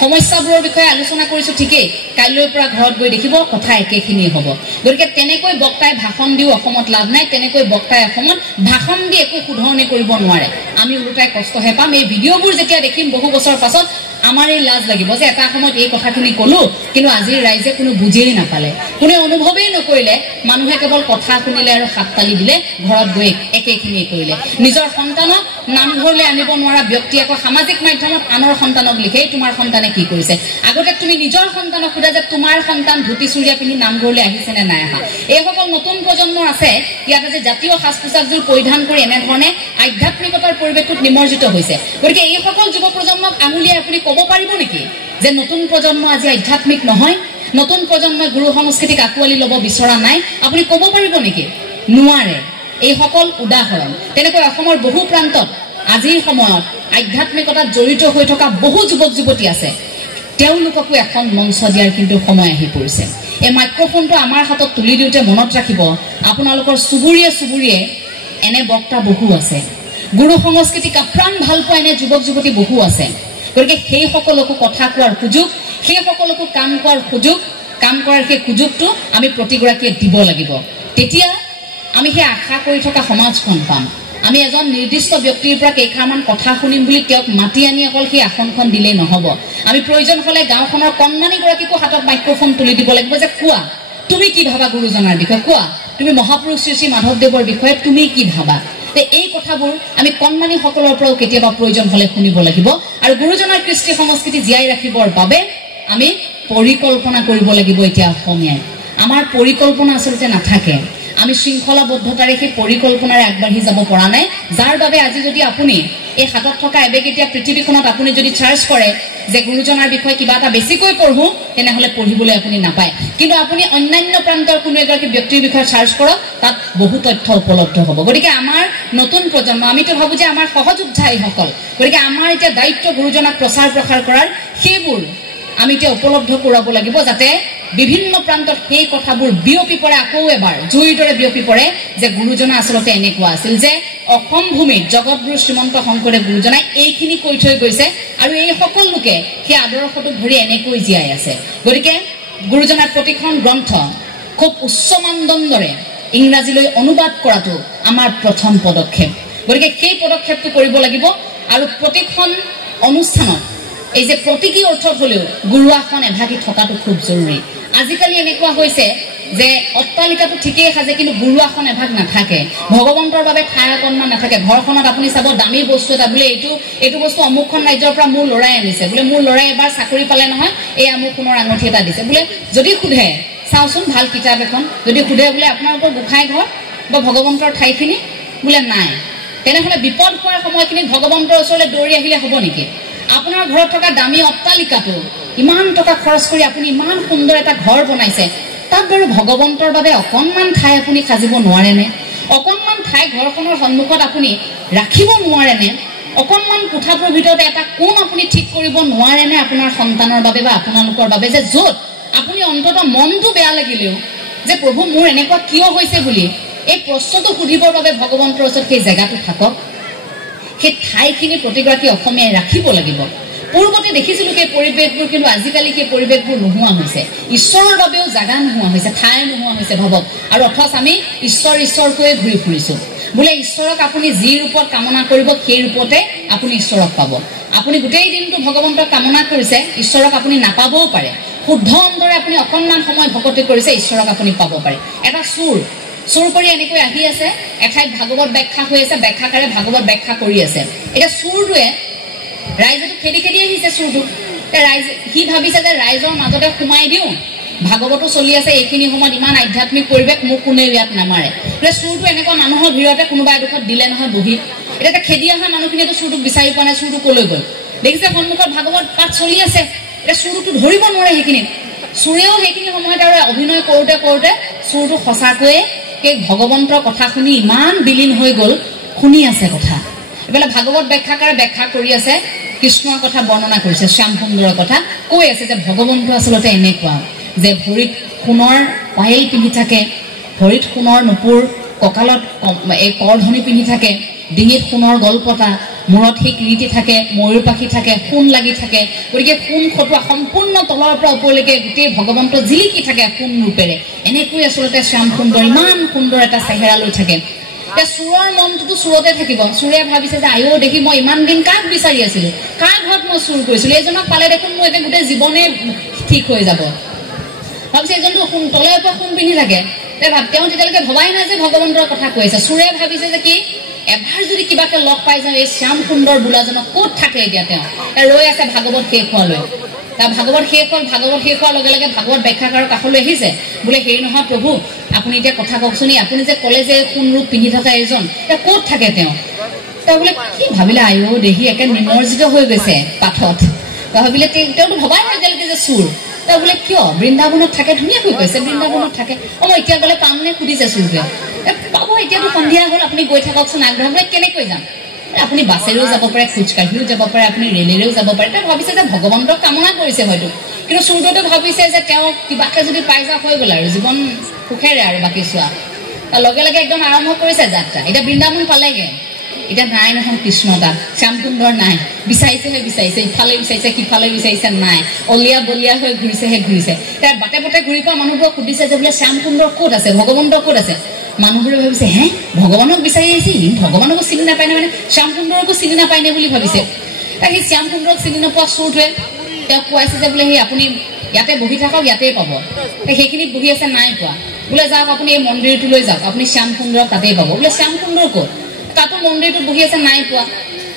সমস্যাবোৰৰ বিষয়ে আলোচনা কৰিছো ঠিকেই কাইলৈৰ পৰা ঘৰত গৈ দেখিব কথা একেখিনিয়ে হ'ব গতিকে তেনেকৈ বক্তাই ভাষণ দিও অসমত লাভ নাই তেনেকৈ বক্তাই অসমত ভাষণ দি একো শুধৰণি কৰিব নোৱাৰে আমি ওলোটাই কষ্টহে পাম এই ভিডিঅ'বোৰ যেতিয়া দেখিম বহু বছৰ পাছত আমাৰ এই লাজ লাগিব যে এটা সময়ত এই কথাখিনি ক'লো কিন্তু আজিৰ ৰাইজে কোনো বুজিয়েই নাপালে কোনে অনুভৱেই নকৰিলে মানুহে কেৱল কথা শুনিলে আৰু হাততালি দিলে ঘৰত গৈ একেখিনিয়ে কৰিলে নিজৰ সন্তানক নামঘৰলৈ আনিব নোৱাৰা ব্যক্তি আকৌ সামাজিক মাধ্যমত আনৰ সন্তানক লিখে তোমাৰ সন্তানে কি কৰিছে আগতে তুমি নিজৰ সন্তানক সোধা যে তোমাৰ সন্তান ধুতি চুৰিয়া পিন্ধি নামঘৰলৈ আহিছে নে নাই অহা এইসকল নতুন প্ৰজন্ম আছে ইয়াত যে জাতীয় সাজ পোছাকযোৰ পৰিধান কৰি এনেধৰণে আধ্যাত্মিকতাৰ পৰিৱেশটোত নিমজ্জিত হৈছে গতিকে এইসকল যুৱ প্ৰজন্মক আঙুলিয়াই আপুনি ক'ব পাৰিব নেকি যে নতুন প্ৰজন্ম আজি আধ্যাত্মিক নহয় নতুন প্ৰজন্মই গুৰু সংস্কৃতিক আঁকোৱালি ল'ব বিচৰা নাই আপুনি ক'ব পাৰিব নেকি নোৱাৰে এইসকল উদাহৰণ তেনেকৈ অসমৰ বহু প্ৰান্তত আজিৰ সময়ত আধ্যাত্মিকতাত জড়িত হৈ থকা বহু যুৱক যুৱতী আছে তেওঁলোককো এখন মঞ্চ দিয়াৰ কিন্তু সময় আহি পৰিছে এই মাইক্ৰফোনটো আমাৰ হাতত তুলি দিওঁতে মনত ৰাখিব আপোনালোকৰ চুবুৰীয়ে চুবুৰীয়ে এনে বক্তা বহু আছে গুৰু সংস্কৃতিক আপ্ৰাণ ভাল পোৱা এনে যুৱক যুৱতী বহু আছে গতিকে সেই সকলকো কথা কোৱাৰ সুযোগ সেই সকলকো কাম কৰাৰ সুযোগ কাম কৰাৰ সেই সুযোগটো আমি প্ৰতিগৰাকীয়ে দিব লাগিব তেতিয়া আমি সেই আশা কৰি থকা সমাজখন পাম আমি এজন নিৰ্দিষ্ট ব্যক্তিৰ পৰা কেইখাৰমান কথা শুনিম বুলি তেওঁক মাতি আনি অকল সেই আসনখন দিলেই নহ'ব আমি প্ৰয়োজন হ'লে গাঁওখনৰ কণমানিগৰাকীকো হাতত মাইক্ৰফোন তুলি দিব লাগিব যে কোৱা তুমি কি ভাবা গুৰুজনাৰ বিষয়ে কোৱা তুমি মহাপুৰুষ শ্ৰী শ্ৰী মাধৱদেৱৰ বিষয়ে তুমি কি ভাবা এই কথাবোৰ আমি কণমানি সকলৰ পৰাও কেতিয়াবা প্ৰয়োজন হ'লে শুনিব লাগিব আৰু গুৰুজনাৰ কৃষ্টি সংস্কৃতি জীয়াই ৰাখিবৰ বাবে আমি পৰিকল্পনা কৰিব লাগিব এতিয়া অসমীয়াই আমাৰ পৰিকল্পনা আচলতে নাথাকে আমি শৃংখলাবদ্ধতাৰে সেই পৰিকল্পনাৰে আগবাঢ়ি যাব পৰা নাই যাৰ বাবে আজি যদি আপুনি এই হাতত থকা এবেগেতিয়া পৃথিৱীখনত আপুনি যদি চাৰ্চ কৰে যে গুৰুজনাৰ বিষয়ে কিবা এটা বেছিকৈ পঢ়ো তেনেহ'লে পঢ়িবলৈ আপুনি নাপায় কিন্তু আপুনি অন্যান্য প্ৰান্তৰ কোনো এগৰাকী ব্যক্তিৰ বিষয়ে চাৰ্চ কৰক তাত বহু তথ্য উপলব্ধ হ'ব গতিকে আমাৰ নতুন প্ৰজন্ম আমিতো ভাবোঁ যে আমাৰ সহযোদ্ধা এইসকল গতিকে আমাৰ এতিয়া দায়িত্ব গুৰুজনাক প্ৰচাৰ প্ৰসাৰ কৰাৰ সেইবোৰ আমি এতিয়া উপলব্ধ কৰাব লাগিব যাতে বিভিন্ন প্ৰান্তত সেই কথাবোৰ বিয়পি পৰে আকৌ এবাৰ জুইৰ দৰে বিয়পি পৰে যে গুৰুজনা আচলতে এনেকুৱা আছিল যে অসম ভূমিত জগতগুৰু শ্ৰীমন্ত শংকৰদেৱ গুৰুজনাই এইখিনি কৈ থৈ গৈছে আৰু এই সকল লোকে সেই আদৰ্শটো ধৰি এনেকৈ জীয়াই আছে গতিকে গুৰুজনাৰ প্ৰতিখন গ্ৰন্থ খুব উচ্চ মানদণ্ডৰে ইংৰাজীলৈ অনুবাদ কৰাটো আমাৰ প্ৰথম পদক্ষেপ গতিকে সেই পদক্ষেপটো কৰিব লাগিব আৰু প্ৰতিখন অনুষ্ঠানত এই যে প্ৰতীকী অৰ্থত হ'লেও গুৰুআসন এভাগি থকাটো খুব জৰুৰী আজিকালি এনেকুৱা হৈছে যে অট্টালিকাটো ঠিকেই সাজে কিন্তু গুৰুআসন এভাগ নাথাকে ভগৱন্তৰ বাবে ঠাই অকণমান নাথাকে ঘৰখনত আপুনি চাব দামী বস্তু এটা বোলে এইটো বস্তু অমুকখন ৰাজ্যৰ পৰা মোৰ ল'ৰাই আনিছে বোলে মোৰ ল'ৰাই এবাৰ চাকৰি পালে নহয় এই আমুক সোণৰ আঙুঠি এটা দিছে বোলে যদি সোধে চাওচোন ভাল কিতাপ এখন যদি সোধে বোলে আপোনালোকৰ গোসাঁই ঘৰ বা ভগৱন্তৰ ঠাইখিনি বোলে নাই তেনেহ'লে বিপদ হোৱাৰ সময়খিনিত ভগৱন্তৰ ওচৰলৈ দৌৰি আহিলে হ'ব নেকি আপোনাৰ ঘৰত থকা দামী অট্টালিকাটো ইমান টকা খৰচ কৰি আপুনি ইমান সুন্দৰ এটা ঘৰ বনাইছে তাত বাৰু ভগৱন্তৰ বাবে অকণমান ঠাই আপুনি সাজিব নোৱাৰেনে অকণমান ঠাই ঘৰখনৰ সন্মুখত আপুনি ৰাখিব নোৱাৰেনে অকণমান কোঠাটোৰ ভিতৰতে এটা কোণ আপুনি ঠিক কৰিব নোৱাৰেনে আপোনাৰ সন্তানৰ বাবে বা আপোনালোকৰ বাবে যে য'ত আপুনি অন্ততঃ মনটো বেয়া লাগিলেও যে প্ৰভু মোৰ এনেকুৱা কিয় হৈছে বুলি এই প্ৰশ্নটো সুধিবৰ বাবে ভগৱন্তৰ ওচৰত সেই জেগাটো থাকক সেই ঠাইখিনি প্ৰতিগৰাকী অসমীয়াই ৰাখিব লাগিব পূৰ্বতে দেখিছিলোঁ সেই পৰিৱেশবোৰ কিন্তু আজিকালি সেই পৰিৱেশবোৰ নোহোৱা হৈছে ঈশ্বৰৰ বাবেও জাগা নোহোৱা হৈছে ঠাই নোহোৱা হৈছে ভাবক আৰু অথচ আমি ঈশ্বৰকৈ ঘূৰি ফুৰিছোঁ বোলে ঈশ্বৰক আপুনি যি ৰূপত কামনা কৰিব সেই ৰূপতে আপুনি ঈশ্বৰক পাব আপুনি গোটেই দিনটো ভগৱন্তক কামনা কৰিছে ঈশ্বৰক আপুনি নাপাবও পাৰে শুদ্ধ অন্তৰে আপুনি অকণমান সময় ভকতি কৰিছে ঈশ্বৰক আপুনি পাব পাৰে এটা চুৰ কৰি এনেকৈ আহি আছে এঠাইত ভাগৱত ব্যাখ্যা হৈ আছে ব্যাখ্যাকাৰে ভাগৱত ব্যাখ্যা কৰি আছে এতিয়া চুৰটোৱে ৰাইজেতো খেদি আহিছে চুৰটো ৰাইজে সি ভাবিছে যে ৰাইজৰ মাজতে সোমাই দিওঁ ভাগৱতো চলি আছে এইখিনি সময়ত ইমান আধ্যাত্মিক পৰিৱেশ মোক কোনেও ইয়াত নামাৰে বোলে চুৰটো এনেকুৱা মানুহৰ ভিৰতে কোনোবা এডোখৰত দিলে নহয় বহি এতিয়া খেদি অহা মানুহখিনিয়েতো চুৰটোক বিচাৰি পোৱা নাই চুৰটো কলৈ গ'ল দেখিছে সন্মুখত ভাগৱত পাঠ চলি আছে এতিয়া চুৰটোতো ধৰিব নোৱাৰে সেইখিনিত চুৰেও সেইখিনি সময়ত আৰু অভিনয় কৰোঁতে চুৰটো সঁচাকৈয়ে সেই ভগৱন্তৰ কথা শুনি ইমান বিলীন হৈ গ'ল শুনি আছে কথা এফালে ভাগৱত ব্যাখ্যাকাৰে ব্যাখ্যা কৰি আছে কৃষ্ণৰ কথা বৰ্ণনা কৰিছে শ্যাম সুন্দৰৰ কথা কৈ আছে যে ভগৱন্ত আচলতে এনেকুৱা যে ভৰিত সোণৰ পায়েল পিন্ধি থাকে ভৰিত সোণৰ নুপুৰ কঁকালত এই কৰধনি পিন্ধি থাকে ডিঙিত সোণৰ গলপতা মূৰত সেই কিৰীটি থাকে ময়ূৰ পাখি থাকে সোণ লাগি থাকে গতিকে সোণ খটোৱা সম্পূৰ্ণ তলৰ পৰা ওপৰলৈকে গোটেই ভগৱন্ত জিলিকি থাকে সোণ ৰূপেৰে এনেকৈ আচলতে শ্যাম সুন্দৰ ইমান সুন্দৰ এটা চেহেৰা লৈ থাকে এতিয়া চুৰৰ মনটোতো চুৰতে থাকিব চুৰে ভাবিছে যে আয়ো দেখি মই ইমান দিন কাক বিচাৰি আছিলোঁ কাৰ ঘৰত মই চুৰ কৰিছিলোঁ, এইজনক পালে দেখোন মোৰ এতিয়া গোটেই জীৱনে ঠিক হৈ যাব। ভাবিছে এইজনটো তলে ওপৰত সোণ পিন্ধি থাকে। তেওঁ তেতিয়ালৈকে ভবাই নাই যে ভগৱন্তৰ কথা কৈ আছে। চোৰে ভাবিছে যে কি এবাৰ যদি কিবাকে লগ পাই যাওঁ এই শ্যাম সুন্দৰ বোলাজনক ক'ত থাকে এতিয়া তেওঁ ৰৈ আছে ভাগৱত শেষ হোৱালৈ। তাৰ ভাগৱত শেষ হ'ল, ভাগৱত শেষ হোৱাৰ লগে লগে ভাগৱত ব্যাখ্যাকাৰৰ কাষলৈ আহিছে, বোলে হেৰি নহয় প্ৰভু আপুনি এতিয়া কথা কওকচোন, আপুনি যে ক'লে যে সোণ ৰূপ পিন্ধি থকা এইজন এতিয়া ক'ত থাকে তেওঁ বোলে কি ভাবিলে আয়ো দেহি একে নিমৰ্জিত হৈ গৈছে পাঠত। ভাবিলে তেওঁতো ভবাই নাই এতিয়ালৈকে যে চুৰ। বোলে কিয় বৃন্দাবনত থাকে, ধুনীয়াকৈ কৈছে বৃন্দাবনত থাকে। মই এতিয়া গ'লে পাম নে সুধিছে চুৰটোৱে। পাব, এতিয়াতো সন্ধিয়া হ'ল, আপুনি গৈ থাককচোন আগবঢ়াবলৈ। কেনেকৈ যাম? আপুনি বাছেৰেও যাব পাৰে, খোজকাঢ়িও যাব পাৰে, আপুনি ৰেলেৰেও যাব পাৰে। তেওঁ ভাবিছে যে ভগৱন্তক কামনা কৰিছে হয়তো, কিন্তু চুৰটোৱে ভাবিছে যে তেওঁ কিবাকে যদি পাই যাওক হৈ গ'ল আৰু জীৱন সুখেৰে আৰু বাকী চোৱা। লগে লগে একদম আৰম্ভ কৰিছে যাত্ৰা। এতিয়া বৃন্দাবন পালেগে, এতিয়া নাই নহয় কৃষ্ণ তাত, শ্যাম সুন্দৰ নাই। বিচাৰিছেহে বিচাৰিছে, ইফালে বিচাৰিছে সিফালে বিচাৰিছে, নাই। অলিয়া বলিয়া হৈ ঘূৰিছেহে ঘূৰিছে। তাৰ বাটে বাটে ঘূৰি পোৱা মানুহবোৰক সুধিছে যে বোলে শ্যাম সুন্দৰ ক'ত আছে, ভগৱন্ত ক'ত আছে। মানুহবোৰে ভাবিছে হে ভগৱানক বিচাৰি আহিছে, ভগৱানকো চিনি নাপায় নে, মানে শ্যাম সুন্দৰকো চিনি নাপায় নে বুলি ভাবিছে। সেই শ্যাম সুন্দৰক চিনি নোপোৱা চুৰটোৱে তেওঁক কোৱাইছে যে বোলে সেই আপুনি ইয়াতে বহি থাকক, ইয়াতেই পাব। সেইখিনিত বহি আছে, নাই পোৱা। বোলে যাওক আপুনি এই মন্দিৰটোলৈ যাওক, আপুনি শ্যাম সুন্দৰক তাতেই পাব। বোলে শ্যাম সুন্দৰ ক'ত? তাতো মন্দিৰটোত বহি আছে, নাই পোৱা।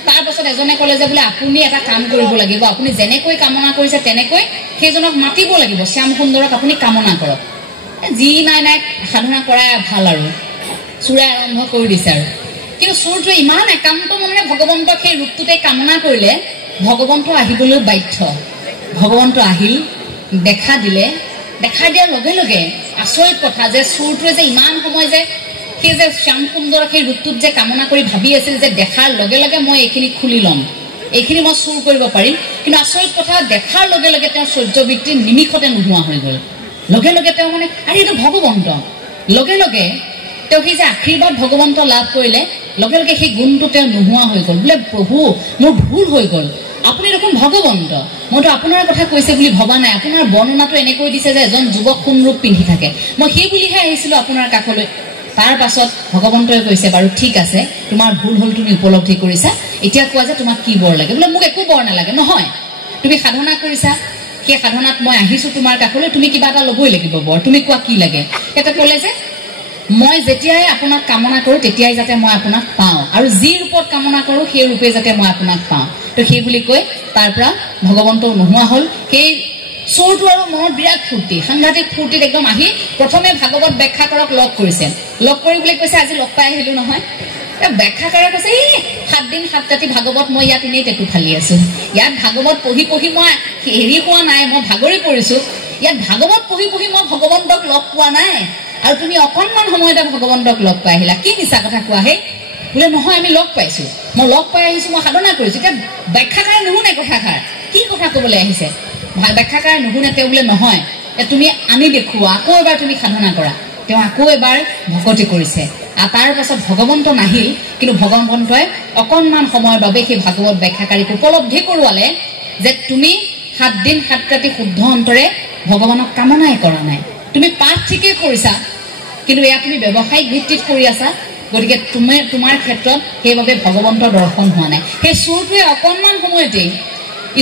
তাৰ পাছত এজনে ক'লে যে বোলে আপুনি এটা কাম কৰিব লাগিব, আপুনি যেনেকৈ কামনা কৰিছে তেনেকৈ সেইজনক মাতিব লাগিব, শ্যাম সুন্দৰক আপুনি কামনা কৰক। যি নাই নাই সাধনা কৰাই ভাল আৰু চোৰে আৰম্ভ কৰি দিছে আৰু। কিন্তু চোৰটোৱে ইমান একান্ত মনেৰে ভগৱন্তক সেই ৰূপটোতে কামনা কৰিলে, ভগৱন্ত আহিবলৈ বাধ্য। ভগৱন্ত আহিল, দেখা দিলে। দেখা দিয়াৰ লগে লগে আচৰিত কথা যে চোৰটোৱে যে ইমান সময় যে সেই যে শ্যাম সুন্দৰ সেই ৰূপটোত যে কামনা কৰি ভাবি আছিল যে দেখাৰ লগে লগে মই এইখিনি খুলি ল'ম, এইখিনি মই চুৰ কৰিব পাৰিম। কিন্তু আচৰিত কথা, দেখাৰ লগে লগে তেওঁৰ সহ্যবৃত্তি নিমিষতে নোহোৱা হৈ গ'ল। লগে লগে তেওঁ মানে আৰে এইটো ভগৱন্ত। লগে লগে তেওঁ সেই যে আশীৰ্বাদ ভগৱন্ত লাভ কৰিলে, লগে লগে সেই গুণটো তেওঁ নোহোৱা হৈ গ'ল। বোলে প্ৰভু মোৰ ভুল হৈ গ'ল, আপুনি দেখোন ভগৱন্ত, মইতো আপোনাৰ কথা কৈছে বুলি ভবা নাই। আপোনাৰ বৰ্ণনাটো এনেকৈ দিছে যে এজন যুৱক সোণ ৰূপ পিন্ধি থাকে, মই সেই বুলিহে আহিছিলো আপোনাৰ কাষলৈ। তাৰ পাছত ভগৱন্তই কৈছে বাৰু ঠিক আছে, তোমাৰ ভুল হ'ল, তুমি উপলব্ধি কৰিছা, এতিয়া কোৱা যে তোমাক কি বৰ লাগে। বোলে মোক একো বৰ নালাগে। নহয়, তুমি সাধনা কৰিছা, সেই সাধনাত মই আহিছো তোমাৰ কাষলৈ, তুমি কিবা এটা ল'বই লাগিব বৰ, তুমি কোৱা কি লাগে। এটা ক'লে যে মই যেতিয়াই আপোনাক কামনা কৰোঁ তেতিয়াই যাতে মই আপোনাক পাওঁ, আৰু যি ৰূপত কামনা কৰোঁ সেই ৰূপে যাতে মই আপোনাক পাওঁ। তো সেই বুলি কৈ তাৰ পৰা ভগৱন্তও নোহোৱা হ'ল। সেই চোৰটো আৰু মনত বিৰাট ফূৰ্তি, সাংঘাতিক ফূৰ্তিত একদম আহি প্ৰথমে ভাগৱত ব্যাখ্যাকাৰক লগ কৰিছে। লগ কৰি বোলে কৈছে আজি লগ পাই আহিলো নহয়। ব্যাখ্যাকাৰে কৈছে এই 7 দিন 7 ৰাতি ভাগৱত মই ইয়াত এনেই টেটু ফালি আছো, ইয়াত ভাগৱত পঢ়ি পঢ়ি মই হেৰি হোৱা নাই, মই ভাগৰি পৰিছো। ইয়াত ভাগৱত পঢ়ি পঢ়ি মই ভগৱন্তক লগ পোৱা নাই, আৰু তুমি অকণমান সময়তে ভগৱন্তক লগ পাই আহিলা, কি মিছা কথা কোৱা হে। বোলে নহয় আমি লগ পাইছো, মই লগ পাই আহিছো, মই সাধনা কৰিছো। এতিয়া ব্যাখ্যাকাৰে নুশুনে কথাষাৰ, কি কথা কবলৈ আহিছে। ব্যাখ্যাকাৰে নুশুনে। তেওঁ বোলে নহয় তুমি আনি দেখুওৱা, আকৌ এবাৰ তুমি সাধনা কৰা। তেওঁ আকৌ এবাৰ ভকতি কৰিছে। আৰু তাৰ পাছত ভগৱন্ত নাহিল, কিন্তু ভগৱন্তই অকণমান সময়ৰ বাবে সেই ভাগৱত ব্যাখ্যাকাৰীক উপলব্ধি কৰোৱালে যে তুমি 7 দিন 7 ৰাতি শুদ্ধ অন্তৰে ভগৱানক কামনাই কৰা নাই, তুমি পাঠ ঠিকেই কৰিছা, কিন্তু এয়া তুমি ব্যৱসায়িক ভিত্তিত কৰি আছা, গতিকে তোমাৰ ক্ষেত্ৰত সেইবাবে ভগৱন্তৰ দৰ্শন হোৱা নাই। সেই চোৰটোৱে অকণমান সময়তেই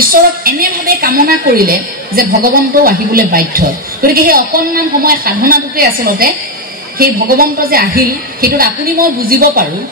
ঈশ্বৰক এনেভাৱে কামনা কৰিলে যে ভগৱন্তও আহিবলৈ বাধ্য। গতিকে সেই অকণমান সময় সাধনাটোতে আচলতে সেই ভগৱন্ত যে আহিল, সেইটোত আপুনি মই বুজিব পাৰোঁ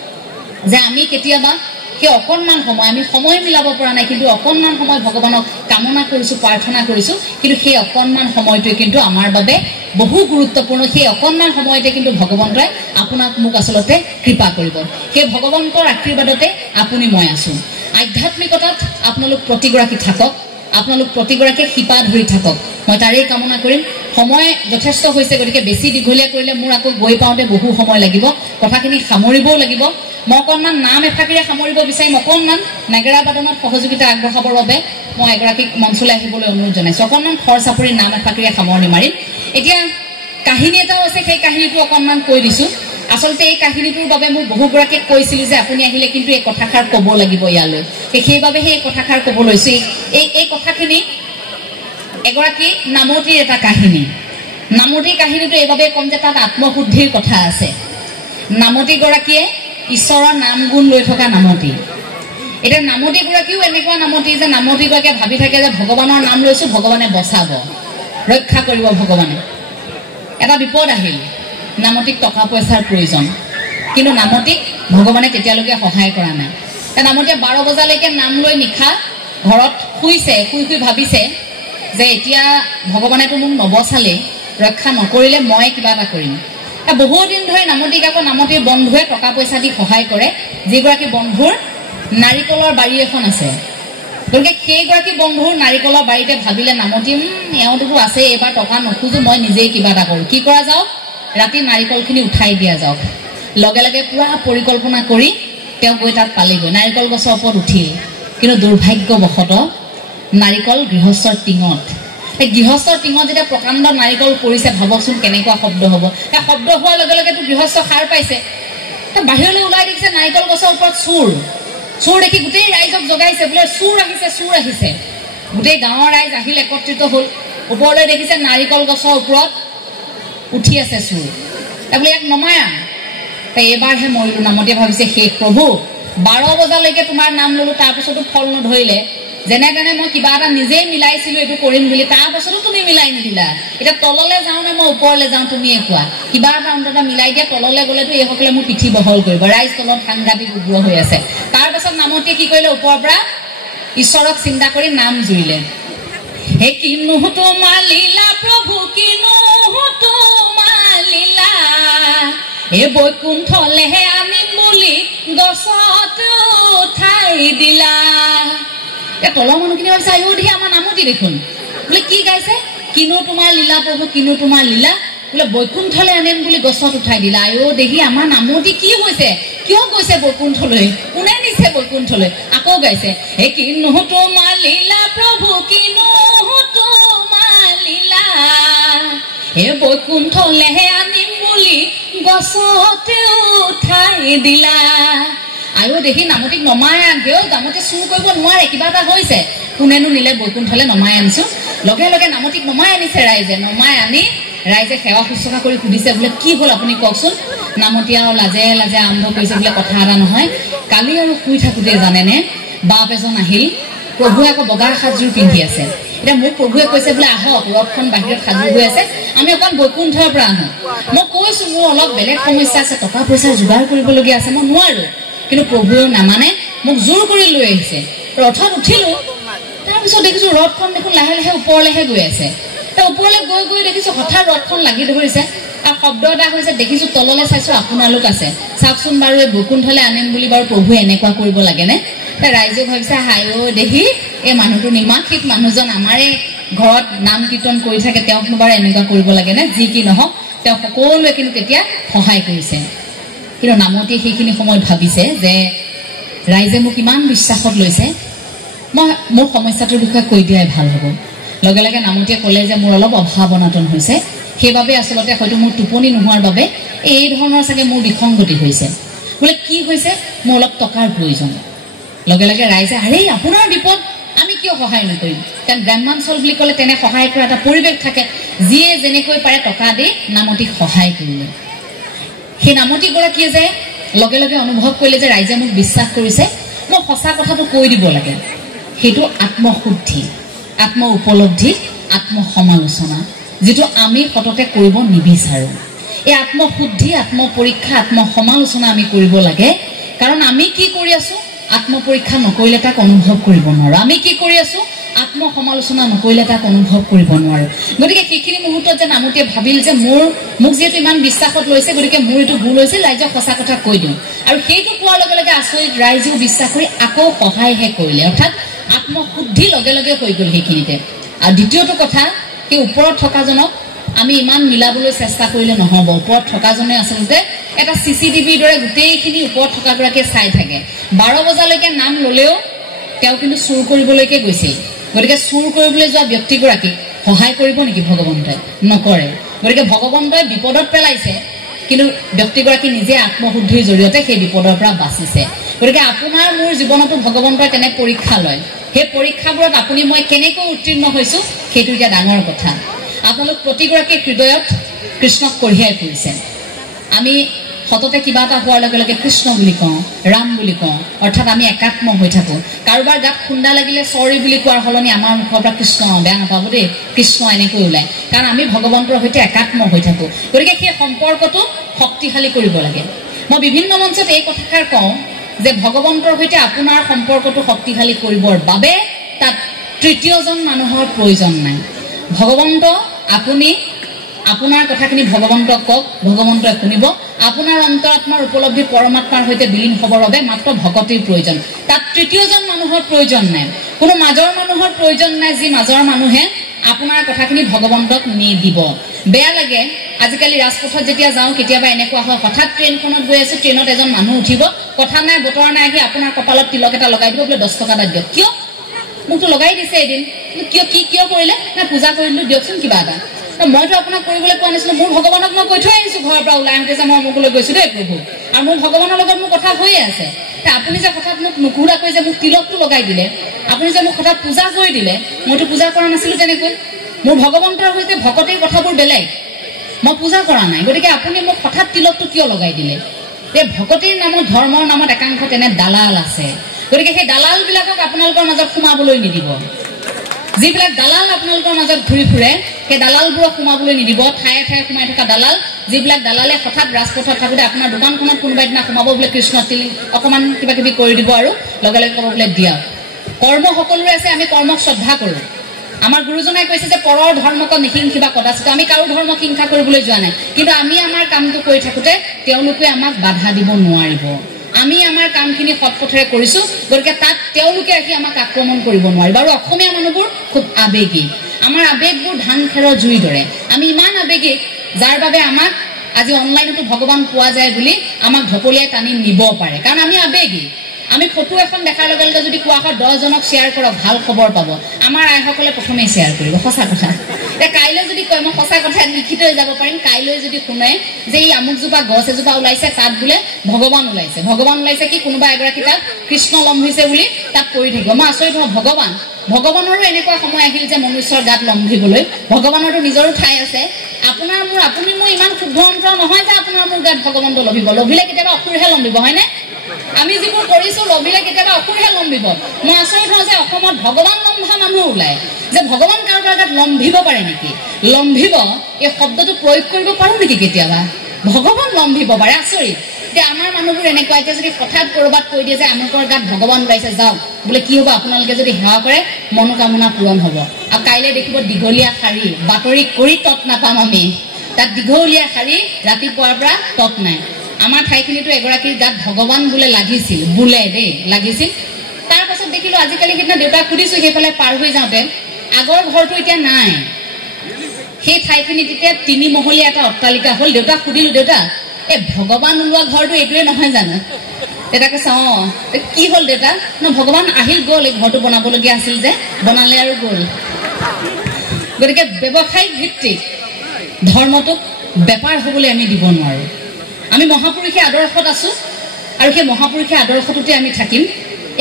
যে আমি কেতিয়াবা সেই অকণমান সময় আমি সময় মিলাব পৰা নাই, কিন্তু অকণমান সময় ভগৱানক কামনা কৰিছোঁ, প্ৰাৰ্থনা কৰিছোঁ, কিন্তু সেই অকণমান সময়টোৱে কিন্তু আমাৰ বাবে বহু গুৰুত্বপূৰ্ণ। সেই অকণমান সময়তে কিন্তু ভগৱন্তই আপোনাক মোক আচলতে কৃপা কৰিব। সেই ভগৱন্তৰ আশীৰ্বাদতে আপুনি মই আছোঁ। আধ্যাত্মিকতাত আপোনালোক প্ৰতিগৰাকী থাকক, আপোনালোক প্ৰতিগৰাকীয়ে শিপা ধৰি থাকক, মই তাৰেই কামনা কৰিম। সময় যথেষ্ট হৈছে, গতিকে বেছি দীঘলীয়া কৰিলে মোৰ আকৌ গৈ পাওঁতে বহু সময় লাগিব, কথাখিনি সামৰিবও লাগিব। মই অকণমান নাম এফাকিৰে সামৰিব বিচাৰিম। অকণমান নেগেৰা বাদনত সহযোগিতা আগবঢ়াবৰ বাবে মই এগৰাকীক মঞ্চলৈ আহিবলৈ অনুৰোধ জনাইছোঁ। অকণমান খৰ চাপৰি নাম এফাকিৰে সামৰণি মাৰিম। এতিয়া কাহিনী এটাও আছে, সেই কাহিনীটো অকণমান কৈ দিছোঁ। আচলতে এই কাহিনীটোৰ বাবে মোক বহুগৰাকীক কৈছিলোঁ যে আপুনি আহিলে কিন্তু এই কথাষাৰ ক'ব লাগিব ইয়ালৈ, সেইবাবেহে এই কথাষাৰ ক'ব লৈছোঁ। এই কথাখিনি এগৰাকী নামতিৰ এটা কাহিনী। নামতিৰ কাহিনীটো এইবাবে ক'ম যে তাত আত্মশুদ্ধিৰ কথা আছে। নামতিগৰাকীয়ে ঈশ্বৰৰ নাম গুণ লৈ থকা নামতি। এটা নামতিগৰাকীও এনেকুৱা নামতি যে নামতিগৰাকীয়ে ভাবি থাকে যে ভগৱানৰ নাম লৈছো, ভগৱানে বচাব, ৰক্ষা কৰিব ভগৱানে। এটা বিপদ আহিল, নামতিক টকা পইচাৰ প্ৰয়োজন, কিন্তু নামতিক ভগৱানে তেতিয়ালৈকে সহায় কৰা নাই। নামতিয়ে 12 বজালৈকে নাম লৈ নিশা ঘৰত শুইছে, শুই ভাবিছে যে এতিয়া ভগৱানেতো মোক নবচালে, ৰক্ষা নকৰিলে মই কিবা এটা কৰিম। বহুত দিন ধৰি নামতিক আকৌ নামতিৰ বন্ধুৱে টকা পইচা দি সহায় কৰে, যিগৰাকী বন্ধুৰ নাৰিকলৰ বাৰী এখন আছে। গতিকে সেইগৰাকী বন্ধুৰ নাৰিকলৰ বাৰীতে ভাবিলে নামতি এওঁটোতো আছে, এইবাৰ টকা নোখোজো, মই নিজেই কিবা এটা কৰোঁ। কি কৰা যাওক, ৰাতি নাৰিকলখিনি উঠাই দিয়া যাওক। লগে লগে পুৰা পৰিকল্পনা কৰি তেওঁ গৈ তাত পালেগৈ, নাৰিকল গছৰ ওপৰত উঠিল। কিন্তু দুৰ্ভাগ্যবশতঃ নাৰিকল গৃহস্থৰ টিঙত। গৃহস্থৰ টিঙত যেতিয়া প্ৰকাণ্ড নাৰিকল পৰিছে, ভাবকচোন কেনেকুৱা শব্দ হ'ব। শব্দ হোৱাৰ লগে লগেতো গৃহস্থ সাৰ পাইছে, বাহিৰলৈ ওলাই দেখিছে নাৰিকল গছৰ ওপৰত চোৰ। চোৰ দেখি গোটেই ৰাইজক জগাইছে, বোলে চোৰ আহিছে, চোৰ আহিছে। গোটেই গাঁৱৰ ৰাইজ আহিল, একত্ৰিত হ'ল। ওপৰলৈ দেখিছে নাৰিকল গছৰ ওপৰত উঠি আছে চোৰ। বোলে ইয়াক নমাই আন। এইবাৰহে মৰিলো। নামতিয়ে ভাবিছে শেষ প্ৰভু, 12 বজালৈকে তোমাৰ নাম ললো, তাৰপিছতো ফল নধৰিলে। যেনে তেনে মই কিবা এটা নিজেই মিলাইছিলো এইটো কৰিম বুলি, তাৰপাছতো তুমি মিলাই নিদিলা। এতিয়া তললৈ যাওঁ নে মই ওপৰলৈ যাওঁ, তুমিয়ে কোৱা। কিবা এটা অন্তত মিলাই দিয়া, তললৈ গ'লেতো এইসকলে মোৰ পিঠি বহল কৰিব। ৰাইজ তলত সাংঘাতিক উগ্ৰ হৈ আছে। তাৰ পাছত নামতিয়ে কি কৰিলে, ওপৰৰ পৰা ঈশ্বৰক চিন্তা কৰি নাম জুৰিলে। হে কিনো তোমাৰ লীলা প্ৰভু, কিনো তোমাৰ লীলা, হে বৈকুণ্ঠলেহে আনিম বুলি গছত উঠাই দিলা। তলৰ মানুহখিনি ভাবিছে আয়ুধি আমাৰ নামতি দেখোন। বোলে কি গাইছে, কিনো তোমাৰ লীলা প্ৰভু, কিনো তোমাৰ লীলা, বোলে বৈকুণ্ঠলৈ আনিম বুলি গছত উঠাই দিলা। আয়ো দেহি আমাৰ নামতি কি হৈছে, কিয় গৈছে বৈকুণ্ঠলৈ, কোনে নিছে বৈকুণ্ঠলৈ। আকৌ গাইছে, হে কিনো তোমাৰ লীলা প্ৰভু, কিনো তোমাৰ লীলা, হে বৈকুণ্ঠলেহে আনিম বুলি গছতে উঠাই দিলা। আয়ো দেখি নামতিক নমাই আনগেও, নামতি চুৰ কৰিব নোৱাৰে, কিবা এটা হৈছে। কোনেনো নিলে বৈকুণ্ঠলে, নমাই আনিছো। লগে লগে নামতিক নমাই আনিছে ৰাইজে। নমাই আনি ৰাইজে সেৱা শুশ্ৰূষা কৰি সুধিছে, বোলে কি হ'ল আপুনি কওকচোন। নামতি আৰু লাজে লাজে আৰম্ভ কৰিছে, বোলে কথা এটা নহয়, কালি আৰু শুই থাকোতে জানেনে বাপ এজন আহিল, প্ৰভুৱে আকৌ বগা সাজযোৰ পিন্ধি আছে। এতিয়া মোক প্ৰভুৱে কৈছে বোলে আহক, ৰথখন বাহিৰত সাজু হৈ আছে, আমি অকণ বৈকুণ্ঠৰ পৰা আহোঁ। মই কৈছো মোৰ অলপ বেলেগ সমস্যা আছে, টকা পইচা যোগাৰ কৰিবলগীয়া আছে, মই নোৱাৰো। কিন্তু প্ৰভুৱেও নামানে, মোক জোৰ কৰি লৈ আহিছে। ৰথত উঠিলো, তাৰপিছত দেখিছো ৰথখন দেখোন লাহে লাহে ওপৰলৈহে গৈ আছে। ওপৰলৈ গৈ গৈ দেখিছো হঠাৎ ৰথখন লাগি ধৰিছে, আৰু শব্দ এটা হৈছে। দেখিছো তললৈ চাইছো আপোনালোক আছে। চাওকচোন বাৰু, এই বৈকুণ্ঠলৈ আনিম বুলি বাৰু প্ৰভুৱে এনেকুৱা কৰিব লাগেনে। ৰাইজে ভাবিছে হাইও দেহি, এই মানুহটো নিমাখিত মানুহজন আমাৰে ঘৰত নাম কীৰ্তন কৰি থাকে, তেওঁকনো বাৰু এনেকুৱা কৰিব লাগেনে। যি কি নহওক, তেওঁ সকলোৱে কিন্তু তেতিয়া সহায় কৰিছে। কিন্তু নামতিয়ে সেইখিনি সময়ত ভাবিছে যে ৰাইজে মোক ইমান বিশ্বাসত লৈছে, মই মোৰ সমস্যাটোৰ বিষয়ে কৈ দিয়াই ভাল হ'ব। লগে লগে নামতিয়ে ক'লে যে মোৰ অলপ অভাৱ অনাটন হৈছে, সেইবাবে আচলতে হয়তো মোৰ টোপনি নোহোৱাৰ বাবে এই ধৰণৰ চাগে মোৰ বিসংগতি হৈছে। বোলে কি হৈছে, মোৰ অলপ টকাৰ প্ৰয়োজন। লগে লগে ৰাইজে আৰে আপোনাৰ বিপদ, আমি কিয় সহায় নকৰিম। কাৰণ গ্ৰাম্যাঞ্চল বুলি ক'লে তেনে সহায় কৰা এটা পৰিৱেশ থাকে। যিয়ে যেনেকৈ পাৰে টকা দি নামতিক সহায় কৰিলে। সেই নামতিগৰাকীয়ে যে লগে লগে অনুভৱ কৰিলে যে ৰাইজে মোক বিশ্বাস কৰিছে, মই সঁচা কথাটো কৈ দিব লাগে। সেইটো আত্মশুদ্ধি, আত্ম উপলব্ধি, আত্মসমালোচনা, যিটো আমি সততে কৰিব নিবিচাৰো। এই আত্মশুদ্ধি, আত্মপৰীক্ষা, আত্মসমালোচনা আমি কৰিব লাগে। কাৰণ আমি কি কৰি আছো, আত্মপৰীক্ষা নকৰিলে তাক অনুভৱ কৰিব নোৱাৰো। আমি কি কৰি আছো, আত্মসমালোচনা নকৰিলে তাক অনুভৱ কৰিব নোৱাৰো। গতিকে সেইখিনি মুহূৰ্তত যে নামতিয়ে ভাবিল যে মোক যিহেতু ইমান বিশ্বাসত লৈছে, গতিকে মোৰ এইটো ভুল হৈছে, ৰাইজক সঁচা কথা কৈ দিওঁ। আৰু সেইটো কোৱাৰ লগে লগে আচৰিত ৰাইজেও বিশ্বাস কৰি আকৌ সহায়হে কৰিলে। অৰ্থাৎ আত্মশুদ্ধি লগে লগে হৈ গ'ল সেইখিনিতে। আৰু দ্বিতীয়টো কথা, সেই ওপৰত থকাজনক আমি ইমান মিলাবলৈ চেষ্টা কৰিলে নহ'ব। ওপৰত থকাজনে আচলতে এটা CCTVৰ দৰে গোটেইখিনি ওপৰত থকাগৰাকীয়ে চাই থাকে। 12 বজালৈকে নাম ল'লেও তেওঁ কিন্তু চুৰ কৰিবলৈকে গৈছিল। গতিকে চুৰ কৰিবলৈ যোৱা ব্যক্তিগৰাকীক সহায় কৰিব নেকি ভগৱন্তই? নকৰে। গতিকে ভগৱন্তই বিপদত পেলাইছে, কিন্তু ব্যক্তিগৰাকী নিজে আত্মশুদ্ধিৰ জৰিয়তে সেই বিপদৰ পৰা বাচিছে। গতিকে আপোনাৰ মোৰ জীৱনতো ভগৱন্তই তেনে পৰীক্ষা লয়। সেই পৰীক্ষাবোৰত আপুনি মই কেনেকৈ উত্তীৰ্ণ হৈছো, সেইটো এতিয়া ডাঙৰ কথা। আপোনালোক প্ৰতিগৰাকী হৃদয়ত কৃষ্ণক কঢ়িয়াই ফুৰিছে। আমি হততে কিবা এটা হোৱাৰ লগে লগে কৃষ্ণ বুলি কওঁ, ৰাম বুলি কওঁ, অৰ্থাৎ আমি একাত্ম হৈ থাকো। কাৰোবাৰ গাত খুন্দা লাগিলে চৰি বুলি কোৱাৰ সলনি আমাৰ মুখৰ পৰা কৃষ্ণ, বেয়া নাপাব দেই, কৃষ্ণ এনেকৈ ওলায়, কাৰণ আমি ভগৱন্তৰ সৈতে একাত্ম হৈ থাকো। গতিকে সেই সম্পৰ্কটো শক্তিশালী কৰিব লাগে। মই বিভিন্ন মঞ্চত এই কথাষাৰ কওঁ যে ভগৱন্তৰ সৈতে আপোনাৰ সম্পৰ্কটো শক্তিশালী কৰিবৰ বাবে তাত তৃতীয়জন মানুহৰ প্ৰয়োজন নাই। ভগৱন্ত আপুনি আপোনাৰ কথাখিনি ভগৱন্তক কওক, ভগৱন্তই শুনিব। আপোনাৰ অন্তৰাত্মাৰ উপলব্ধি পৰমাত্মাৰ সৈতে বিলীন হ'বৰ বাবে মাত্ৰ ভকতিৰ প্ৰয়োজন। তাত তৃতীয়জন মানুহৰ প্ৰয়োজন নাই, কোনো মাজৰ মানুহৰ প্ৰয়োজন নাই, যি মাজৰ মানুহে আপোনাৰ কথাখিনি ভগৱন্তক নিদিব। বেয়া লাগে, আজিকালি ৰাজপথত যেতিয়া যাওঁ কেতিয়াবা এনেকুৱা হয়, হঠাৎ ট্ৰেইনখনত গৈ আছো, ট্ৰেইনত এজন মানুহ উঠিব, কথা নাই বতৰা নাই, আহি আপোনাৰ কপালত তিলক এটা লগাই দিব, বোলে 10 টকা এটা দিয়ক। কিয়? মোকতো লগাই দিছে এদিন, কিয় কৰিলে? না পূজা কৰিলো, দিয়কচোন কিবা এটা। মইতো আপোনাক কৰিবলৈ কোৱা নাছিলো, মোৰ ভগৱানক মই কৈ থৈ আহিছো ঘৰৰ পৰা ওলাই আহোঁতে যে মই অমুকলৈ গৈছো দেই প্ৰভু, আৰু মোৰ ভগৱানৰ লগত মোৰ কথা হৈয়ে আছে। আপুনি যে হঠাৎ মোক নুঘুৰাকৈ যে মোক তিলকটো লগাই দিলে, আপুনি যে মোক হঠাৎ পূজা কৰি দিলে, মইতো পূজা কৰা নাছিলো তেনেকৈ। মোৰ ভগৱন্তৰ সৈতে ভকতিৰ কথাবোৰ বেলেগ, মই পূজা কৰা নাই। গতিকে আপুনি মোক হঠাৎ তিলকটো কিয় লগাই দিলে? এই ভকতিৰ নামত, ধৰ্মৰ নামত একাংশ তেনে দালাল আছে। গতিকে সেই দালাল বিলাকক আপোনালোকৰ মাজত সোমাবলৈ নিদিব। যিবিলাক দালাল আপোনালোকৰ মাজত ঘূৰি ফুৰে, সেই দালালবোৰক সোমাবলৈ নিদিব। ঠায়ে ঠায়ে সোমাই থকা দালাল, যিবিলাক দালালে হঠাৎ ৰাজপথত থাকোঁতে আপোনাৰ দোকানখনত কোনোবাই দিনা সোমাব, বোলে কৃষ্ণ তিলি অকণমান কিবা কিবি কৰি দিব আৰু লগে লগে ক'ব বোলে দিয়া। কৰ্ম সকলোৰে আছে, আমি কৰ্মক শ্ৰদ্ধা কৰোঁ। আমাৰ গুৰুজনাই কৈছে যে পৰৰ ধৰ্মক নিহিংসিবা কদাচিত। আমি কাৰো ধৰ্মক হিংসা কৰিবলৈ যোৱা নাই, কিন্তু আমি আমাৰ কামটো কৰি থাকোঁতে তেওঁলোকে আমাক বাধা দিব নোৱাৰিব। আমি আমাৰ কামখিনি সৎপথেৰে কৰিছো, গতিকে তাত তেওঁলোকে আহি আমাক আক্ৰমণ কৰিব নোৱাৰিব। আৰু অসমীয়া মানুহবোৰ খুব আৱেগিক, আমাৰ আৱেগবোৰ ধান খেৰৰ জুইৰ দৰে। আমি ইমান আৱেগিক, যাৰ বাবে আমাক আজি অনলাইনতো ভগৱান পোৱা যায় বুলি আমাক ঢপলিয়াই টানি নিব পাৰে, কাৰণ আমি আৱেগিক। আমি ফটো এখন দেখাৰ লগে লগে যদি কোৱা হয় 10 জনক শ্বেয়াৰ কৰক, ভাল খবৰ পাব, আমাৰ আইসকলে প্ৰথমে শ্বেয়াৰ কৰিব। সঁচা কথা। এতিয়া কাইলৈ যদি কয়, মই সঁচা কথা লিখি থৈ যাব পাৰিম, কাইলৈ যদি শুনে যে এই আমুকজোপা গছ এজোপা ওলাইছে, তাত বোলে ভগৱান ওলাইছে, ভগৱান ওলাইছে কি কোনোবা এগৰাকী তাত কৃষ্ণ লম্ভিছে বুলি তাত পৰি থাকিব, মই আচৰিত হওঁ। ভগৱানৰো এনেকুৱা সময় আহিল যে মনুষ্যৰ গাত লম্ভিবলৈ। ভগৱানৰতো নিজৰো ঠাই আছে। আপোনাৰ মোৰ, আপুনি মোৰ ইমান শুদ্ধ অন্তৰ নহয় যে আপোনাৰ মোৰ গাত ভগৱন্ত লভিব। লভিলে কেতিয়াবা অসুৰহে লম্ভিব, হয়নে? আমি যিবোৰ কৰিছো, লভিলে কেতিয়াবা অসুৰহে লম্ভিব। মই আচৰিত হওঁ যে অসমত ভগৱান লম্ভা মানুহ ওলায়, যে ভগৱান কাৰোবাৰ গাত লম্ভিব পাৰে নেকি? লম্ভিব এই শব্দটো প্ৰয়োগ কৰিব পাৰো নেকি কেতিয়াবা? ভগৱান লম্ভিব পাৰে, আচৰিত। এতিয়া আমাৰ মানুহবোৰ এনেকুৱা, এতিয়া যদি কথাত কৰবাত কৈ দিয়ে যে আমুকৰ গাত ভগৱান ওলাইছে, যাওক বোলে কি হ'ব, আপোনালোকে যদি সেৱা কৰে মনোকামনা পূৰণ হ'ব। আৰু কাইলৈ দেখিব দীঘলীয়া শাৰী, বাতৰি কৰি তত নাপাম আমি, তাত দীঘলীয়া শাৰী ৰাতিপুৱাৰ পৰা তত নাই। আমাৰ ঠাইখিনিতো এগৰাকীৰ গাত ভগৱান বোলে লাগিছিল, বোলে দেই লাগিছিল। তাৰ পাছত দেখিলো আজিকালি, সেইদিনা দেউতাক সুধিছো সেইফালে পাৰ হৈ যাওঁতে, আগৰ ঘৰটো এতিয়া নাই, সেই ঠাইখিনিত এতিয়া 3 মহলীয়া এটা অট্টালিকা হ'ল। দেউতাক সুধিলো, দেউতা এই ভগৱান ওলোৱা ঘৰটো এইটোৱে নহয় জানো? দেউতা কৈছে অ। কি হ'ল দেউতা? ন ভগৱান আহিল গ'ল, এই ঘৰটো বনাবলগীয়া আছিল যে বনালে আৰু গ'ল। গতিকে ব্যৱসায়িক ভিত্তিক ধৰ্মটোক বেপাৰ হ'বলৈ আমি দিব নোৱাৰো। আমি মহাপুৰুষে আদৰ্শত আছো, আৰু সেই মহাপুৰুষে আদৰ্শটোতে আমি থাকিম।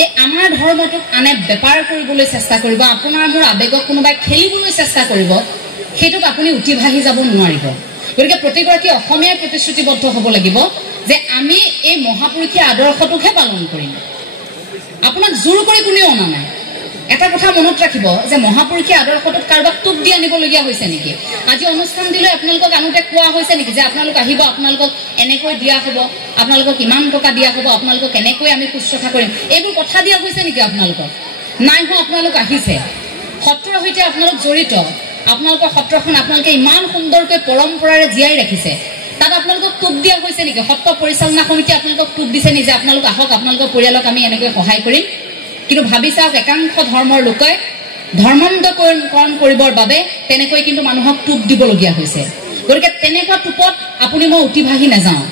এই আমাৰ ধৰ্মটোক আনে বেপাৰ কৰিবলৈ চেষ্টা কৰিব, আপোনাৰ মোৰ আৱেগক কোনোবাই খেলিবলৈ চেষ্টা কৰিব, সেইটোত আপুনি উঠি ভাহি যাব নোৱাৰিব। গতিকে প্ৰতিগৰাকী অসমীয়াই প্ৰতিশ্ৰুতিবদ্ধ হ'ব লাগিব যে আমি এই মহাপুৰুষীয় আদৰ্শটোকহে পালন কৰিম। আপোনাক জোৰ কৰি কোনেও অনা নাই। এটা কথা মনত ৰাখিব যে মহাপুৰুষীয় আদৰ্শটোক কাৰোবাক টোপ দি আনিবলগীয়া হৈছে নেকি? আজি অনুষ্ঠান দিলে আপোনালোকক আনোতে কোৱা হৈছে নেকি যে আপোনালোক আহিব, আপোনালোকক এনেকৈ দিয়া হ'ব, আপোনালোকক ইমান টকা দিয়া হ'ব, আপোনালোকক এনেকৈ আমি শুশ্ৰূষা কৰিম, এইবোৰ কথা দিয়া হৈছে নেকি আপোনালোকক? নাই হোৱা। আপোনালোক আহিছে, সত্ৰৰ সৈতে আপোনালোক জড়িত, আপোনালোকৰ সত্ৰখন আপোনালোকে ইমান সুন্দৰকৈ পৰম্পৰাৰে জীয়াই ৰাখিছে, তাত আপোনালোকক টোপ দিয়া হৈছে নেকি? সত্ৰ পৰিচালনা সমিতিয়ে আপোনালোকক টোপ দিছে নেকি যে আপোনালোক আহক, আপোনালোকৰ পৰিয়ালক আমি এনেকৈ সহায় কৰিম? কিন্তু ভাবি চাওক, একাংশ ধৰ্মৰ লোকে ধৰ্মান্তকৰণ কৰিবৰ বাবে তেনেকৈ কিন্তু মানুহক টোপ দিবলগীয়া হৈছে। গতিকে তেনেকুৱা টোপত আপুনি মই উঠি ভাহি নাযাওঁ।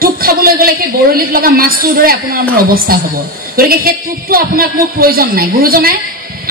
টোপ খাবলৈ গ'লে সেই বৰলিত লগা মাছটোৰ দৰে আপোনাৰ মোৰ অৱস্থা হ'ব। গতিকে সেই টোপটো আপোনাক মোৰ প্ৰয়োজন নাই। গুৰুজনাই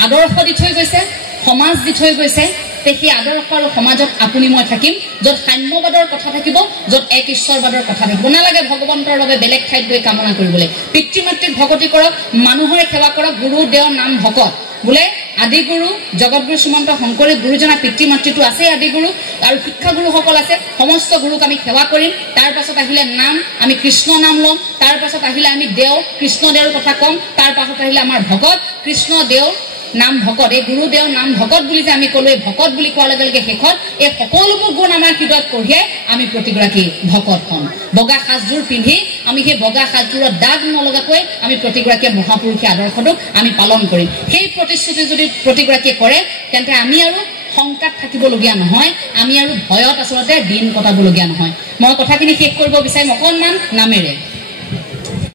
আদৰ্শ দি থৈ গৈছে, সমাজ দি থৈ গৈছে, সেই আদৰ্শ আৰু সমাজত আপুনি মই থাকিম, য'ত সাম্যবাদৰ কথা থাকিব, য'ত এক ঈশ্বৰবাদৰ কথা থাকিব। নালাগে ভগৱন্তৰ বাবে বেলেগ ঠাইত গৈ কামনা কৰিবলৈ। পিতৃ মাতৃক ভকতি কৰক, মানুহৰে সেৱা কৰক, গুৰু দেও নাম ভকত বোলে আদিগুৰু জগতগুৰু শ্ৰীমন্ত শংকৰদেৱ গুৰুজনাৰ পিতৃ মাতৃটো আছে আদিগুৰু আৰু শিক্ষাগুৰুসকল আছে সমস্ত গুৰুক আমি সেৱা কৰিম তাৰ পাছত আহিলে নাম আমি কৃষ্ণ নাম ল'ম তাৰ পাছত আহিলে আমি দেও কৃষ্ণ দেৱৰ কথা ক'ম তাৰ পাছত আহিলে আমাৰ ভগত কৃষ্ণ দেও নাম ভকত এই গুৰুদেৱ নাম ভকত বুলি যে আমি ক'লো এই ভকত বুলি কোৱাৰ লগে লগে শেষত এই সকলোবোৰ গুণ আমাৰ হৃদয়ত কঢ়িয়াই আমি প্ৰতিগৰাকী ভকত হ'ম বগা সাজযোৰ পিন্ধি আমি সেই বগা সাজযোৰত দাগ নলগাকৈ আমি প্ৰতিগৰাকী মহাপুৰুষীয় আদৰ্শটোক আমি পালন কৰিম সেই প্ৰতিশ্ৰুতি যদি প্ৰতিগৰাকীয়ে কৰে তেন্তে আমি আৰু শংকাত থাকিবলগীয়া নহয় আমি আৰু ভয়ত আচলতে দিন কটাবলগীয়া নহয় মই কথাখিনি শেষ কৰিব বিচাৰিম অকণমান নামেৰে